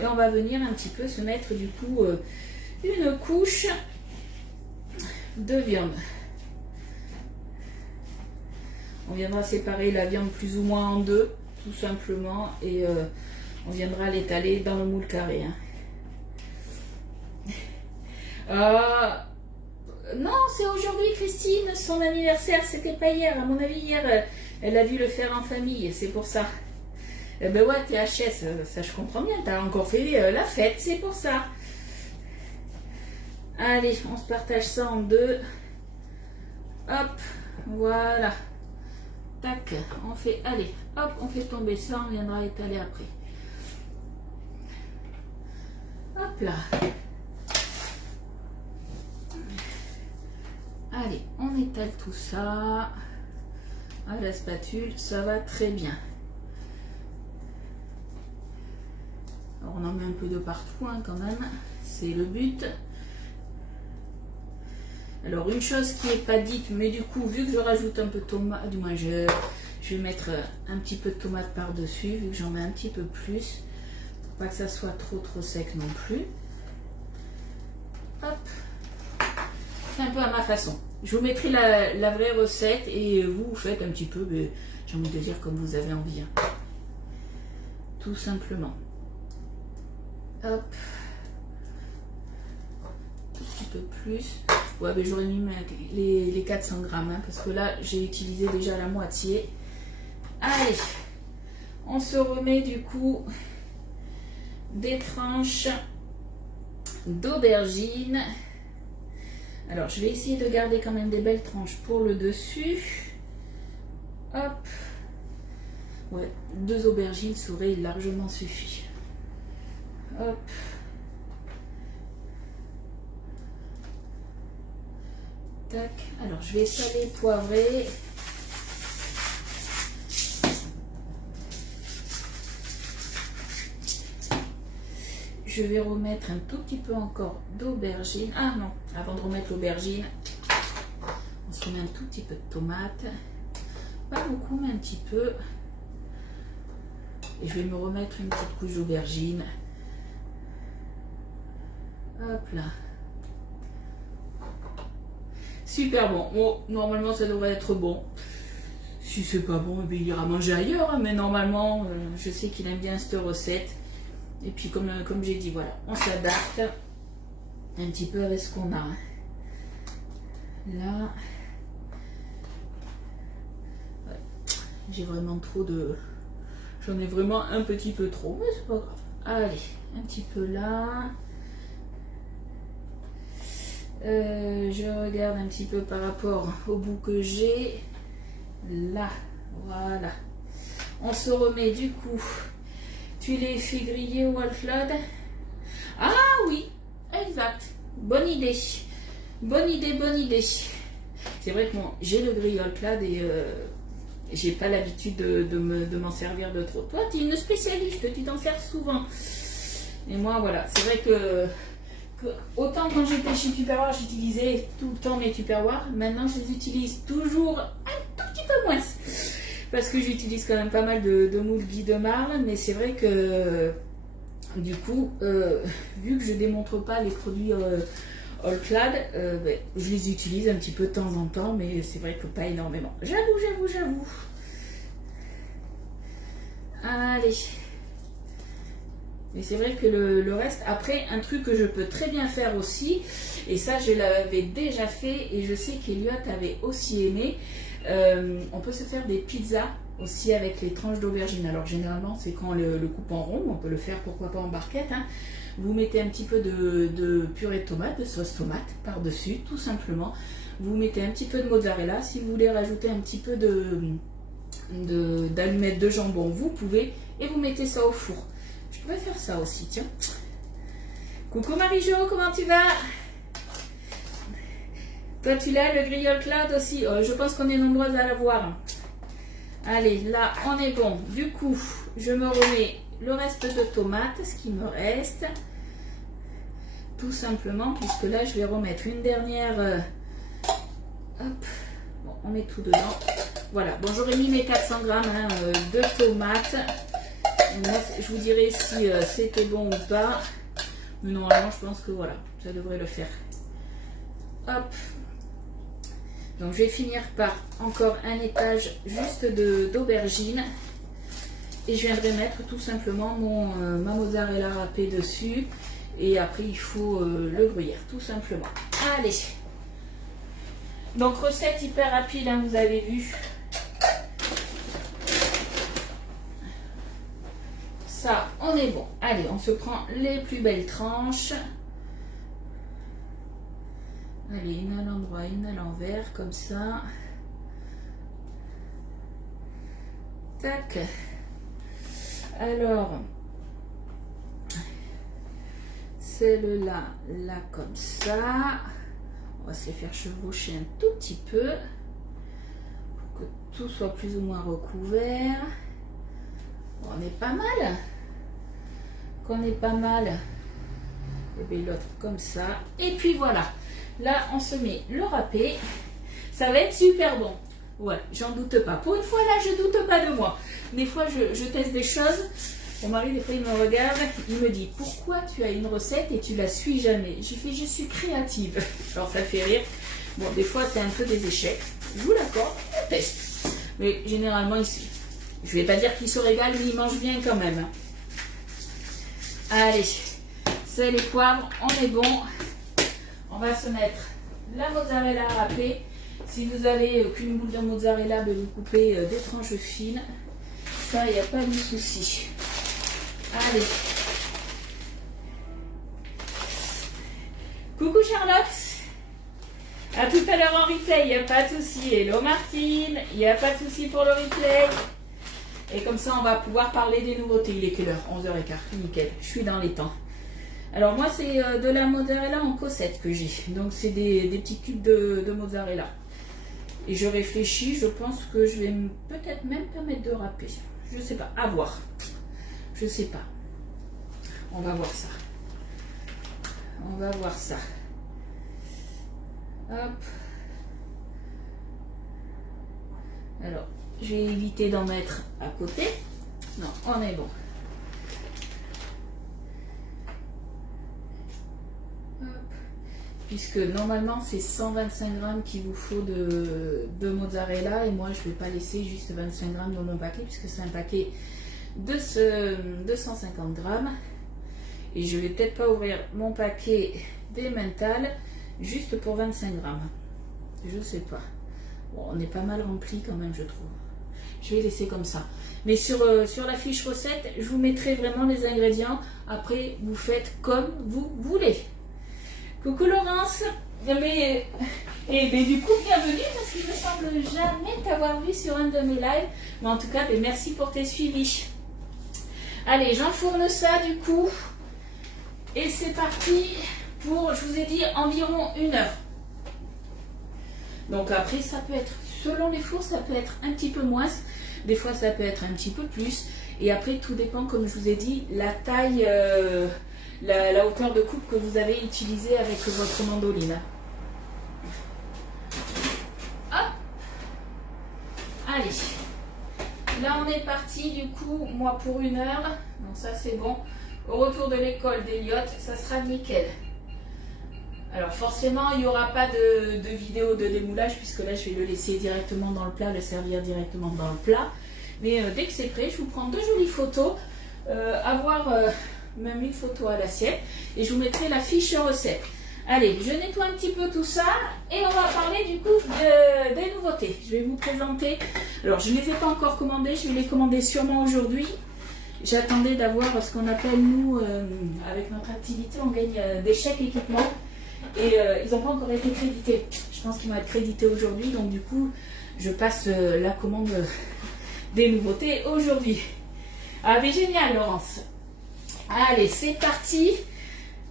Et on va venir un petit peu se mettre, du coup, une couche de viande. On viendra séparer la viande plus ou moins en deux, tout simplement. Et on viendra l'étaler dans le moule carré. Hein. Non, c'est aujourd'hui Christine, son anniversaire, c'était pas hier. À mon avis, hier, elle a dû le faire en famille, c'est pour ça. Eh ben ouais, t'es HS, ça je comprends bien, t'as encore fait la fête, c'est pour ça. Allez, on se partage ça en deux. Hop, voilà. Tac, on fait, allez, hop, on fait tomber ça, on viendra étaler après. Hop là. Allez, on étale tout ça à la spatule, ça va très bien. Alors on en met un peu de partout hein, quand même, c'est le but. Alors une chose qui n'est pas dite, mais du coup vu que je rajoute un peu de tomate, du moins je vais mettre un petit peu de tomate par dessus, vu que j'en mets un petit peu plus, pour pas que ça soit trop sec non plus. Hop. C'est un peu à ma façon. Je vous mettrai la vraie recette et vous faites un petit peu, j'ai envie de dire comme vous avez envie. Hein. Tout simplement. Hop. Un petit peu plus. Ouais, mais j'aurais mis les 400 grammes hein, parce que là, j'ai utilisé déjà la moitié. Allez. On se remet du coup des tranches d'aubergine. Alors, je vais essayer de garder quand même des belles tranches pour le dessus. Hop. Ouais, 2 aubergines, ça aurait largement suffi. Hop. Tac. Alors, je vais saler, poivrer. Je vais remettre un tout petit peu encore d'aubergine. Ah non, avant de remettre l'aubergine, on se remet un tout petit peu de tomate. Pas beaucoup, mais un petit peu. Et je vais me remettre une petite couche d'aubergine. Hop là. Super bon. Bon, normalement, ça devrait être bon. Si c'est pas bon, il ira manger ailleurs. Hein, mais normalement, je sais qu'il aime bien cette recette. Et puis comme j'ai dit, voilà, on s'adapte un petit peu avec ce qu'on a. Là, ouais, j'ai vraiment trop de... J'en ai vraiment un petit peu trop, mais c'est pas grave. Allez, un petit peu là. Je regarde un petit peu par rapport au bout que j'ai. Là, voilà. On se remet du coup... Tu les fais griller au Alflade? Ah oui, exact. Bonne idée. Bonne idée, bonne idée. C'est vrai que j'ai le grill Alflade et j'ai pas l'habitude de m'en servir de trop. Toi, tu es une spécialiste, tu t'en sers souvent. Et moi, voilà, c'est vrai que autant quand j'étais chez Tupperware, j'utilisais tout le temps mes Tupperware. Maintenant, je les utilise toujours un tout petit peu moins. parce que j'utilise quand même pas mal de moules Guy de Marle, mais c'est vrai que du coup, vu que je démontre pas les produits All-Clad, ben, je les utilise un petit peu de temps en temps, mais c'est vrai que pas énormément. J'avoue. Allez. Mais c'est vrai que le reste, après, un truc que je peux très bien faire aussi, et ça je l'avais déjà fait, et je sais qu'Eliott avait aussi aimé, on peut se faire des pizzas aussi avec les tranches d'aubergine. Alors généralement c'est quand on le coupe en rond, on peut le faire pourquoi pas en barquette, hein. Vous mettez un petit peu de purée de tomate, de sauce tomate par-dessus, tout simplement. Vous mettez un petit peu de mozzarella, si vous voulez rajouter un petit peu d'allumettes de jambon, vous pouvez, et vous mettez ça au four. Je pourrais faire ça aussi, tiens. Coucou Marie-Jo, comment tu vas? Toi tu l'as, le grill All-Clad aussi? Je pense qu'on est nombreuses à l'avoir. Allez, là on est bon. Du coup, je me remets le reste de tomates, ce qui me reste. Tout simplement, puisque là je vais remettre une dernière... hop, bon, on met tout dedans. Voilà, bon j'aurais mis mes 400 grammes hein, de tomates. Moi, je vous dirai si c'était bon ou pas. Mais normalement, je pense que voilà, ça devrait le faire. Hop. Donc, je vais finir par encore un étage juste d'aubergine. Et je viendrai mettre tout simplement ma mozzarella râpée dessus. Et après, il faut le gruyère, tout simplement. Allez. Donc, recette hyper rapide, hein, vous avez vu. Ça, on est bon. Allez, on se prend les plus belles tranches. Allez, une à l'endroit, une à l'envers, comme ça. Tac. Alors, celle-là, là, comme ça. On va se les faire chevaucher un tout petit peu pour que tout soit plus ou moins recouvert. Bon, on est pas mal. Qu'on est pas mal. Et bien l'autre comme ça. Et puis voilà. Là, on se met le râpé. Ça va être super bon. Ouais, j'en doute pas. Pour une fois, là, je doute pas de moi. Des fois, je teste des choses. Mon mari, des fois, il me regarde. Il me dit, pourquoi tu as une recette et tu la suis jamais? J'ai fait, je suis créative. Alors, ça fait rire. Bon, des fois, c'est un peu des échecs. Je vous l'accorde. On teste. Mais généralement, ici, je vais pas dire qu'il se régale, mais il mange bien quand même. Allez, sel et poivre, on est bon. On va se mettre la mozzarella râpée. Si vous avez qu'une boule de mozzarella, vous coupez des tranches fines. Ça, il n'y a pas de souci. Allez. Coucou Charlotte. A tout à l'heure en replay, il n'y a pas de souci. Hello Martine, il n'y a pas de souci pour le replay. Et comme ça, on va pouvoir parler des nouveautés. Il est quelle heure? 11h15. Nickel, je suis dans les temps. Alors moi, c'est de la mozzarella en cossette que j'ai. Donc, c'est des petits cubes de mozzarella. Et je réfléchis, je pense que je vais peut-être même permettre de râper. Je sais pas, à voir. Je sais pas. On va voir ça. On va voir ça. Hop. Alors, je vais éviter d'en mettre à côté. Non, on est bon. Hop. Puisque normalement, c'est 125 grammes qu'il vous faut de mozzarella. Et moi, je ne vais pas laisser juste 25 grammes dans mon paquet, puisque c'est un paquet de 250 grammes. Et je vais peut-être pas ouvrir mon paquet d'Emmental juste pour 25 grammes. Je sais pas. Bon, on est pas mal rempli quand même, je trouve. Je vais laisser comme ça. Mais sur la fiche recette, je vous mettrai vraiment les ingrédients. Après, vous faites comme vous voulez. Coucou Laurence. Mais du coup, bienvenue parce qu'il me semble jamais t'avoir vu sur un de mes lives. Mais en tout cas, merci pour tes suivis. Allez, j'enfourne ça du coup. Et c'est parti pour, je vous ai dit, environ 1 heure. Donc après, ça peut être, selon les fours, ça peut être un petit peu moins. Des fois, ça peut être un petit peu plus. Et après, tout dépend, comme je vous ai dit, la taille, la hauteur de coupe que vous avez utilisée avec votre mandoline. Hop. Allez. là on est parti du coup, moi pour 1 heure. Donc ça c'est bon. Au retour de l'école d'Eliott, ça sera nickel. Alors forcément, il n'y aura pas de vidéo de démoulage puisque là, je vais le laisser directement dans le plat, le servir directement dans le plat. Mais dès que c'est prêt, je vous prends 2 jolies photos, avoir même une photo à l'assiette et je vous mettrai la fiche recette. Allez, je nettoie un petit peu tout ça et on va parler du coup des nouveautés. Je vais vous présenter, alors je ne les ai pas encore commandées, je vais les commander sûrement aujourd'hui. J'attendais d'avoir ce qu'on appelle, nous, avec notre activité, on gagne des chèques équipements. Et ils n'ont pas encore été crédités. Je pense qu'ils vont être crédités aujourd'hui. Donc du coup, je passe la commande des nouveautés aujourd'hui. Ah mais génial Laurence. Allez, c'est parti.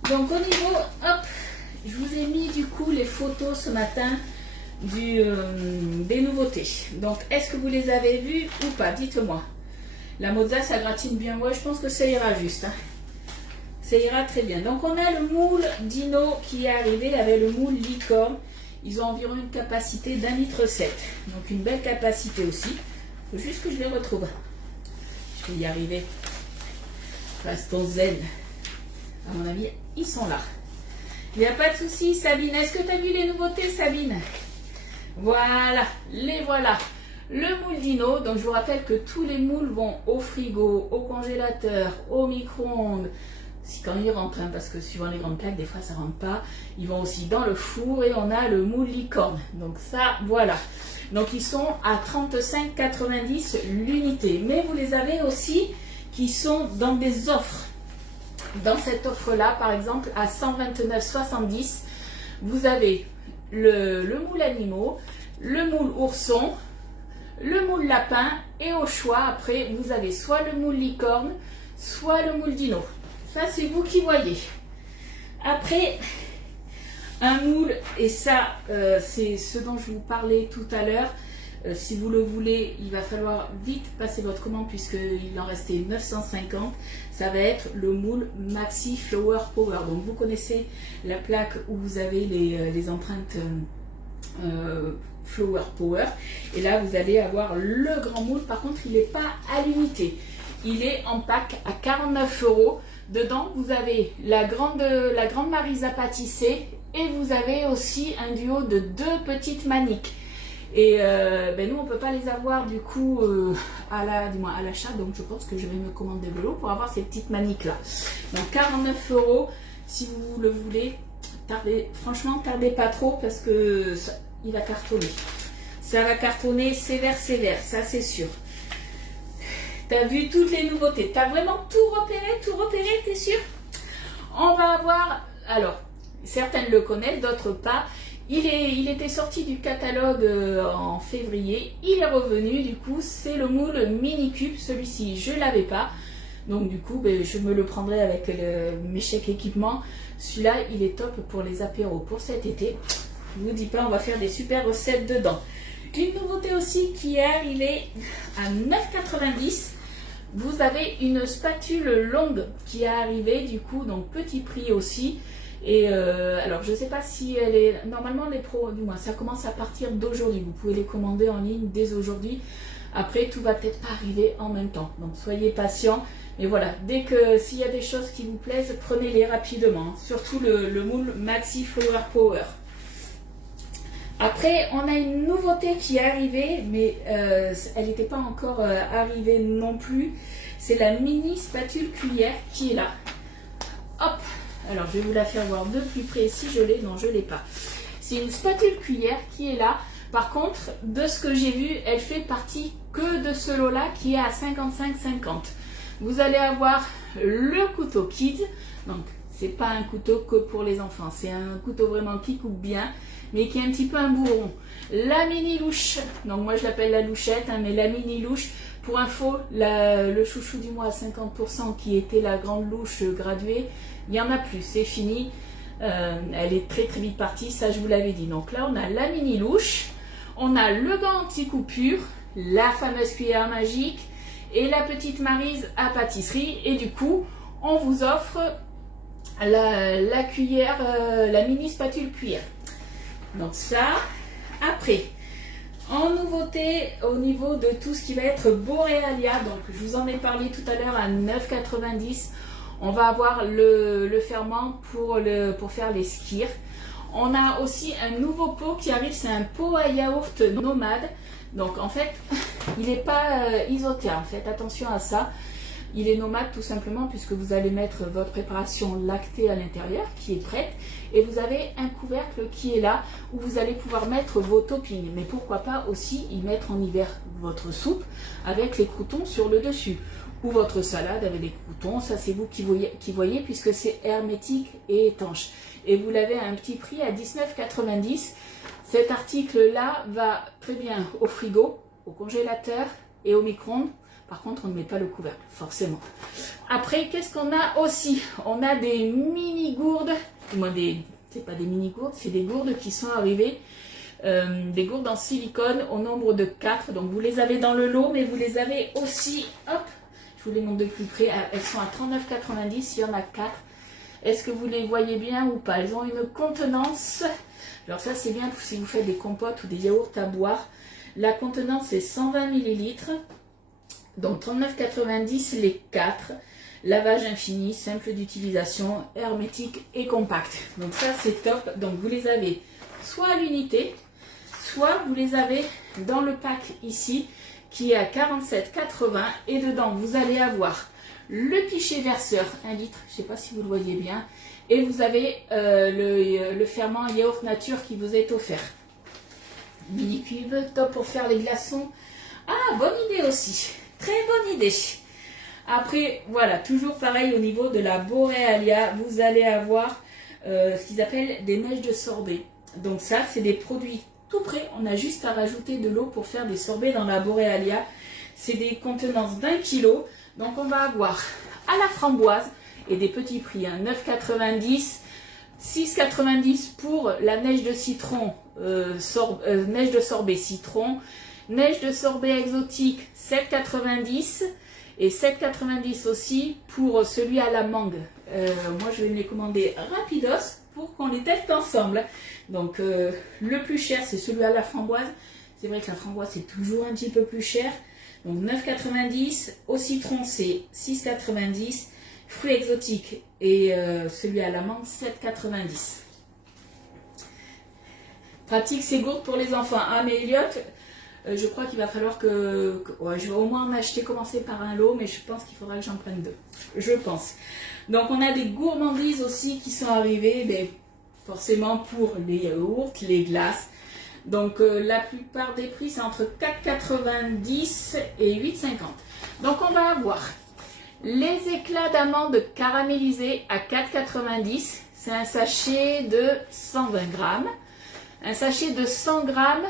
Donc au niveau, hop, je vous ai mis du coup les photos ce matin des nouveautés. Donc est-ce que vous les avez vues ou pas? Dites-moi. La mozza, ça gratine bien. Ouais, je pense que ça ira juste. Hein. Ça ira très bien. Donc on a le moule Dino qui est arrivé avec le moule licorne. Ils ont environ une capacité d'1,7 litre. Donc une belle capacité aussi. Il faut juste que je les retrouve. Je vais y arriver. Restons zen. À mon avis, ils sont là. Il n'y a pas de souci, Sabine. Est-ce que tu as vu les nouveautés, Sabine? Voilà, les voilà. Le moule Dino, donc je vous rappelle que tous les moules vont au frigo, au congélateur, au micro-ondes. Si quand ils rentrent, hein, parce que suivant les grandes plaques, des fois ça rentre pas. Ils vont aussi dans le four et on a le moule licorne. Donc ça, voilà. Donc ils sont à 35,90 l'unité. Mais vous les avez aussi qui sont dans des offres. Dans cette offre-là, par exemple, à 129,70, vous avez le moule animaux, le moule ourson, le moule lapin et au choix, après, vous avez soit le moule licorne, soit le moule dino. Ça, c'est vous qui voyez. Après, un moule, et ça, c'est ce dont je vous parlais tout à l'heure. Si vous le voulez, il va falloir vite passer votre commande puisqu'il en restait 950. Ça va être le moule Maxi Flower Power. Donc, vous connaissez la plaque où vous avez les empreintes Flower Power. Et là, vous allez avoir le grand moule. Par contre, il n'est pas à l'unité. Il est en pack à 49 €. Dedans, vous avez la grande Marisa pâtissée et vous avez aussi un duo de 2 petites maniques. Et nous, on ne peut pas les avoir du coup à l'achat. Donc, je pense que je vais me commander de l'eau pour avoir ces petites maniques-là. Donc, 49 €. Si vous le voulez, franchement, tardez pas trop parce que il va cartonner. Ça va cartonner sévère, ça c'est sûr. T'as vu toutes les nouveautés, t'as vraiment tout repéré, t'es sûr? On va avoir, alors, certaines le connaissent, d'autres pas. Il était sorti du catalogue en février, il est revenu, du coup, c'est le moule mini cube, celui-ci, je ne l'avais pas. Donc du coup, je me le prendrai avec mes chèques équipements. Celui-là, il est top pour les apéros pour cet été. Je ne vous dis pas, on va faire des super recettes dedans. Une nouveauté aussi qui est arrivée à 9,90 €. Vous avez une spatule longue qui est arrivée du coup, donc petit prix aussi. Et alors je ne sais pas si elle est... Normalement les pros, du moins ça commence à partir d'aujourd'hui. Vous pouvez les commander en ligne dès aujourd'hui. Après tout va peut-être pas arriver en même temps. Donc soyez patients. Mais voilà, dès que s'il y a des choses qui vous plaisent, prenez-les rapidement. Surtout le moule Maxi Flower Power. Après, on a une nouveauté qui est arrivée, mais elle n'était pas encore arrivée non plus. C'est la mini spatule cuillère qui est là. Hop! Alors, je vais vous la faire voir de plus près si je l'ai. Non, je ne l'ai pas. C'est une spatule cuillère qui est là. Par contre, de ce que j'ai vu, elle fait partie que de ce lot-là qui est à 55,50 €. Vous allez avoir le couteau kids. Donc, c'est pas un couteau que pour les enfants. C'est un couteau vraiment qui coupe bien, mais qui est un petit peu un bourron. La mini louche. Donc, moi, je l'appelle la louchette, hein, mais la mini louche. Pour info, le chouchou du mois à 50% qui était la grande louche graduée, il n'y en a plus. C'est fini. Elle est très très vite partie. Ça, je vous l'avais dit. Donc là, on a la mini louche. On a le gant anti-coupure, la fameuse cuillère magique et la petite Maryse à pâtisserie. Et du coup, on vous offre la cuillère, la mini spatule cuillère. Donc ça, après, En nouveauté, au niveau de tout ce qui va être Borealia, donc je vous en ai parlé tout à l'heure à 9,90 €. On va avoir le ferment pour faire les skirs. On a aussi un nouveau pot qui arrive, c'est un pot à yaourt nomade. Donc en fait, il n'est pas isotherme, faites attention à ça. Il est nomade tout simplement puisque vous allez mettre votre préparation lactée à l'intérieur qui est prête et vous avez un couvercle qui est là où vous allez pouvoir mettre vos toppings. Mais pourquoi pas aussi y mettre en hiver votre soupe avec les croûtons sur le dessus ou votre salade avec les croûtons. Ça c'est vous qui voyez puisque c'est hermétique et étanche. Et vous l'avez à un petit prix à 19,90 €. Cet article là va très bien au frigo, au congélateur et au micro-ondes. Par contre, on ne met pas le couvercle, forcément. Après, qu'est-ce qu'on a aussi? On a des mini-gourdes. C'est pas des mini-gourdes, c'est des gourdes qui sont arrivées. Des gourdes en silicone au nombre de 4. Donc, vous les avez dans le lot, mais vous les avez aussi... Hop, je vous les montre de plus près. Elles sont à 39,90 €. Il y en a 4. Est-ce que vous les voyez bien ou pas? Elles ont une contenance. Alors ça, c'est bien si vous faites des compotes ou des yaourts à boire. La contenance est 120 ml. Donc 39,90 € les 4, lavage infini, simple d'utilisation, hermétique et compact. Donc ça c'est top, donc vous les avez soit à l'unité, soit vous les avez dans le pack ici qui est à 47,80 € et dedans vous allez avoir le pichet verseur 1 litre, je ne sais pas si vous le voyez bien, et vous avez le ferment yaourt nature qui vous est offert. Mini cube, top pour faire les glaçons. Ah, bonne idée aussi. Très bonne idée. Après, voilà, toujours pareil au niveau de la Borealia, vous allez avoir ce qu'ils appellent des neiges de sorbet. Donc ça, c'est des produits tout prêts. On a juste à rajouter de l'eau pour faire des sorbets dans la Borealia. C'est des contenances d'1 kg. Donc on va avoir à la framboise et des petits prix, hein, 9,90 €, 6,90 € pour la neige de citron, neige de sorbet citron. Neige de sorbet exotique, 7,90 € et 7,90 € aussi pour celui à la mangue. Moi, je vais me les commander rapidos pour qu'on les teste ensemble. Donc, le plus cher, c'est celui à la framboise. C'est vrai que la framboise, c'est toujours un petit peu plus cher. Donc, 9,90 €. Au citron, c'est 6,90 €. Fruits exotiques et celui à la mangue, 7,90 €. Pratique ces gourdes pour les enfants. Ah, mais Elliot... je crois qu'il va falloir ouais, je vais au moins en acheter, commencer par un lot, mais je pense qu'il faudra que j'en prenne 2. Je pense. Donc on a des gourmandises aussi qui sont arrivées, mais forcément pour les yaourts, les glaces. Donc la plupart des prix c'est entre 4,90 € et 8,50 €. Donc on va avoir les éclats d'amandes caramélisés à 4,90 €. C'est un sachet de 120 grammes. Un sachet de 100 grammes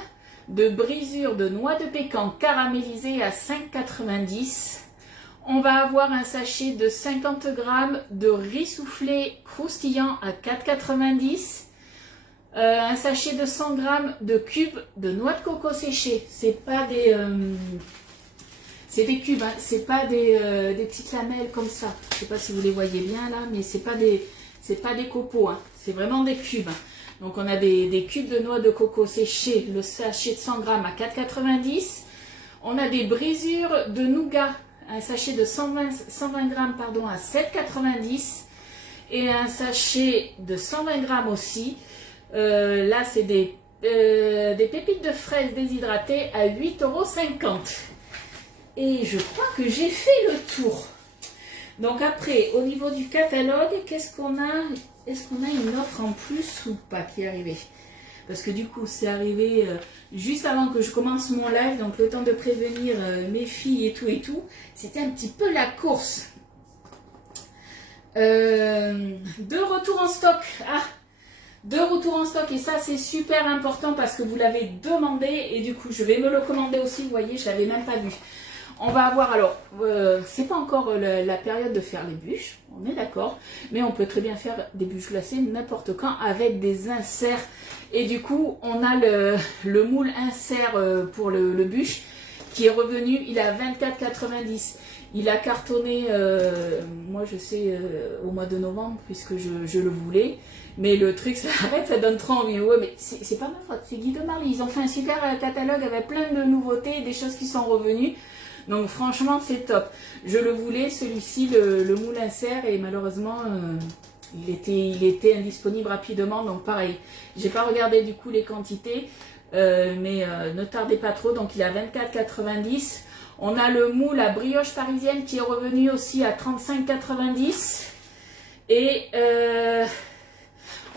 de brisure de noix de pécan caramélisée à 5,90 €. On va avoir un sachet de 50 grammes de riz soufflé croustillant à 4,90 €. Un sachet de 100 grammes de cubes de noix de coco séchées. C'est pas des... c'est des cubes, hein. C'est pas des petites lamelles comme ça. Je sais pas si vous les voyez bien là, mais c'est pas des copeaux, hein. C'est vraiment des cubes. Donc on a des cubes de noix de coco séchées, le sachet de 100 grammes à 4,90 €. On a des brisures de nougat, un sachet de 120 grammes pardon, à 7,90 €. Et un sachet de 120 grammes aussi. Là c'est des pépites de fraises déshydratées à 8,50 €. Et je crois que j'ai fait le tour. Donc après, au niveau du catalogue, qu'est-ce qu'on a? Est-ce qu'on a une offre en plus ou pas qui est arrivée? Parce que du coup, c'est arrivé juste avant que je commence mon live, donc le temps de prévenir mes filles et tout. C'était un petit peu la course. De retour en stock. Ah, de retour en stock. Et ça, c'est super important parce que vous l'avez demandé. Et du coup, je vais me le commander aussi. Vous voyez, je ne l'avais même pas vu. On va avoir, alors, c'est pas encore la période de faire les bûches, on est d'accord, mais on peut très bien faire des bûches glacées n'importe quand avec des inserts. Et du coup, on a le moule insert pour le bûche qui est revenu, il est à 24,90 €. Il a cartonné, moi je sais, au mois de novembre, puisque je le voulais. Mais le truc, ça arrête, ça donne trop envie. Ouais, mais c'est pas ma faute, c'est Guy de Marly. Ils ont fait un super catalogue avec plein de nouveautés, des choses qui sont revenues. Donc franchement, c'est top. Je le voulais, celui-ci, le moule insert, et malheureusement, il était indisponible rapidement. Donc pareil, j'ai pas regardé du coup les quantités, mais ne tardez pas trop. Donc il est à 24,90 €. On a le moule à brioche parisienne qui est revenu aussi à 35,90 €. Et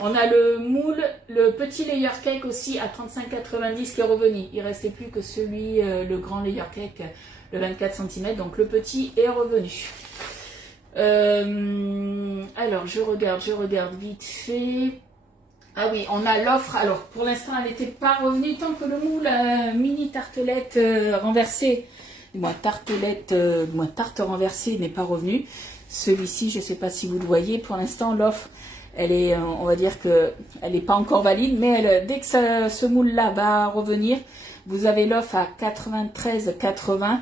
on a le moule, le petit layer cake aussi à 35,90 € qui est revenu. Il ne restait plus que celui, le grand layer cake, le 24 cm. Donc le petit est revenu. Alors je regarde vite fait. Ah oui, on a l'offre. Alors pour l'instant, elle n'était pas revenue tant que le moule mini tartelette renversée. Tarte renversée n'est pas revenu. Celui-ci, je ne sais pas si vous le voyez, pour l'instant l'offre, elle est, on va dire que elle n'est pas encore valide, mais dès que ce moule-là va revenir, vous avez l'offre à 93,80 €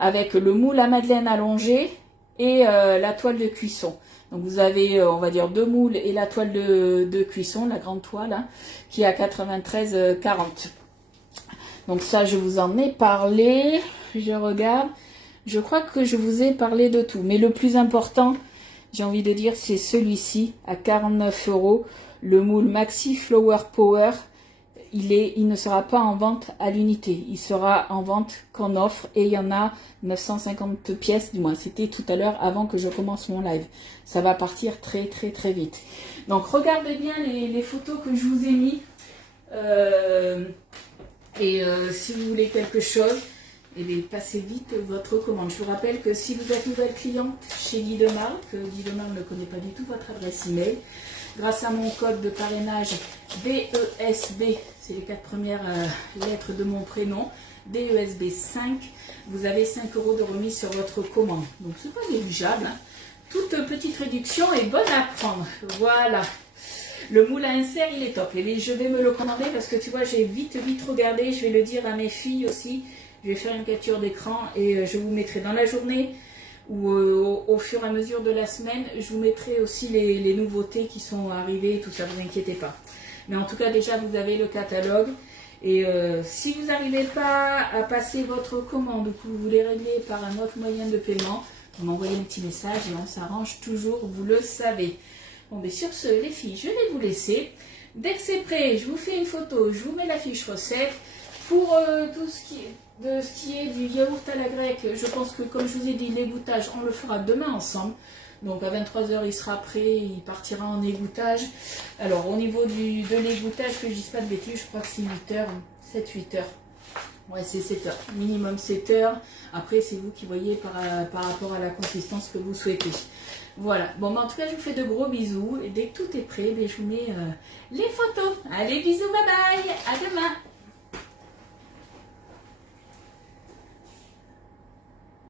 avec le moule à madeleine allongé et la toile de cuisson. Donc vous avez, on va dire, deux moules et la toile de cuisson, la grande toile, hein, qui est à 93,40 €. Donc ça, je vous en ai parlé. Je regarde. Je crois que je vous ai parlé de tout. Mais le plus important, j'ai envie de dire, c'est celui-ci à 49 €. Le moule Maxi Flower Power. Il ne sera pas en vente à l'unité. Il sera en vente qu'en offre. Et il y en a 950 pièces, du moins. C'était tout à l'heure avant que je commence mon live. Ça va partir très très très vite. Donc regardez bien les photos que je vous ai mis. Si vous voulez quelque chose, eh bien, passez vite votre commande. Je vous rappelle que si vous êtes nouvelle cliente chez Guy de Marly, que Guy de Marly ne connaît pas du tout votre adresse email, grâce à mon code de parrainage DESB, c'est les 4 premières lettres de mon prénom, DESB 5, vous avez 5 € de remise sur votre commande. Donc c'est pas négligeable, hein. Toute petite réduction est bonne à prendre. Voilà. Le moule à insert, il est top. Et je vais me le commander parce que tu vois, j'ai vite regardé. Je vais le dire à mes filles aussi. Je vais faire une capture d'écran et je vous mettrai dans la journée ou au fur et à mesure de la semaine. Je vous mettrai aussi les nouveautés qui sont arrivées et tout ça, ne vous inquiétez pas. Mais en tout cas, déjà, vous avez le catalogue. Et si vous n'arrivez pas à passer votre commande ou que vous voulez régler par un autre moyen de paiement, vous m'envoyez un petit message et on s'arrange toujours, vous le savez. Bon, mais sur ce, les filles, je vais vous laisser. Dès que c'est prêt, je vous fais une photo, je vous mets la fiche recette. Pour tout ce qui est du yaourt à la grecque, je pense que, comme je vous ai dit, l'égouttage, on le fera demain ensemble. Donc à 23 h, il sera prêt, il partira en égouttage. Alors au niveau de l'égouttage, que je dise pas de bêtises, je crois que c'est 8 h, 7-8 h. Ouais, c'est 7 h, minimum 7 h. Après, c'est vous qui voyez par rapport à la consistance que vous souhaitez. Voilà, bon, en tout cas, je vous fais de gros bisous. Et dès que tout est prêt, je vous mets les photos. Allez, bisous, bye bye, à demain.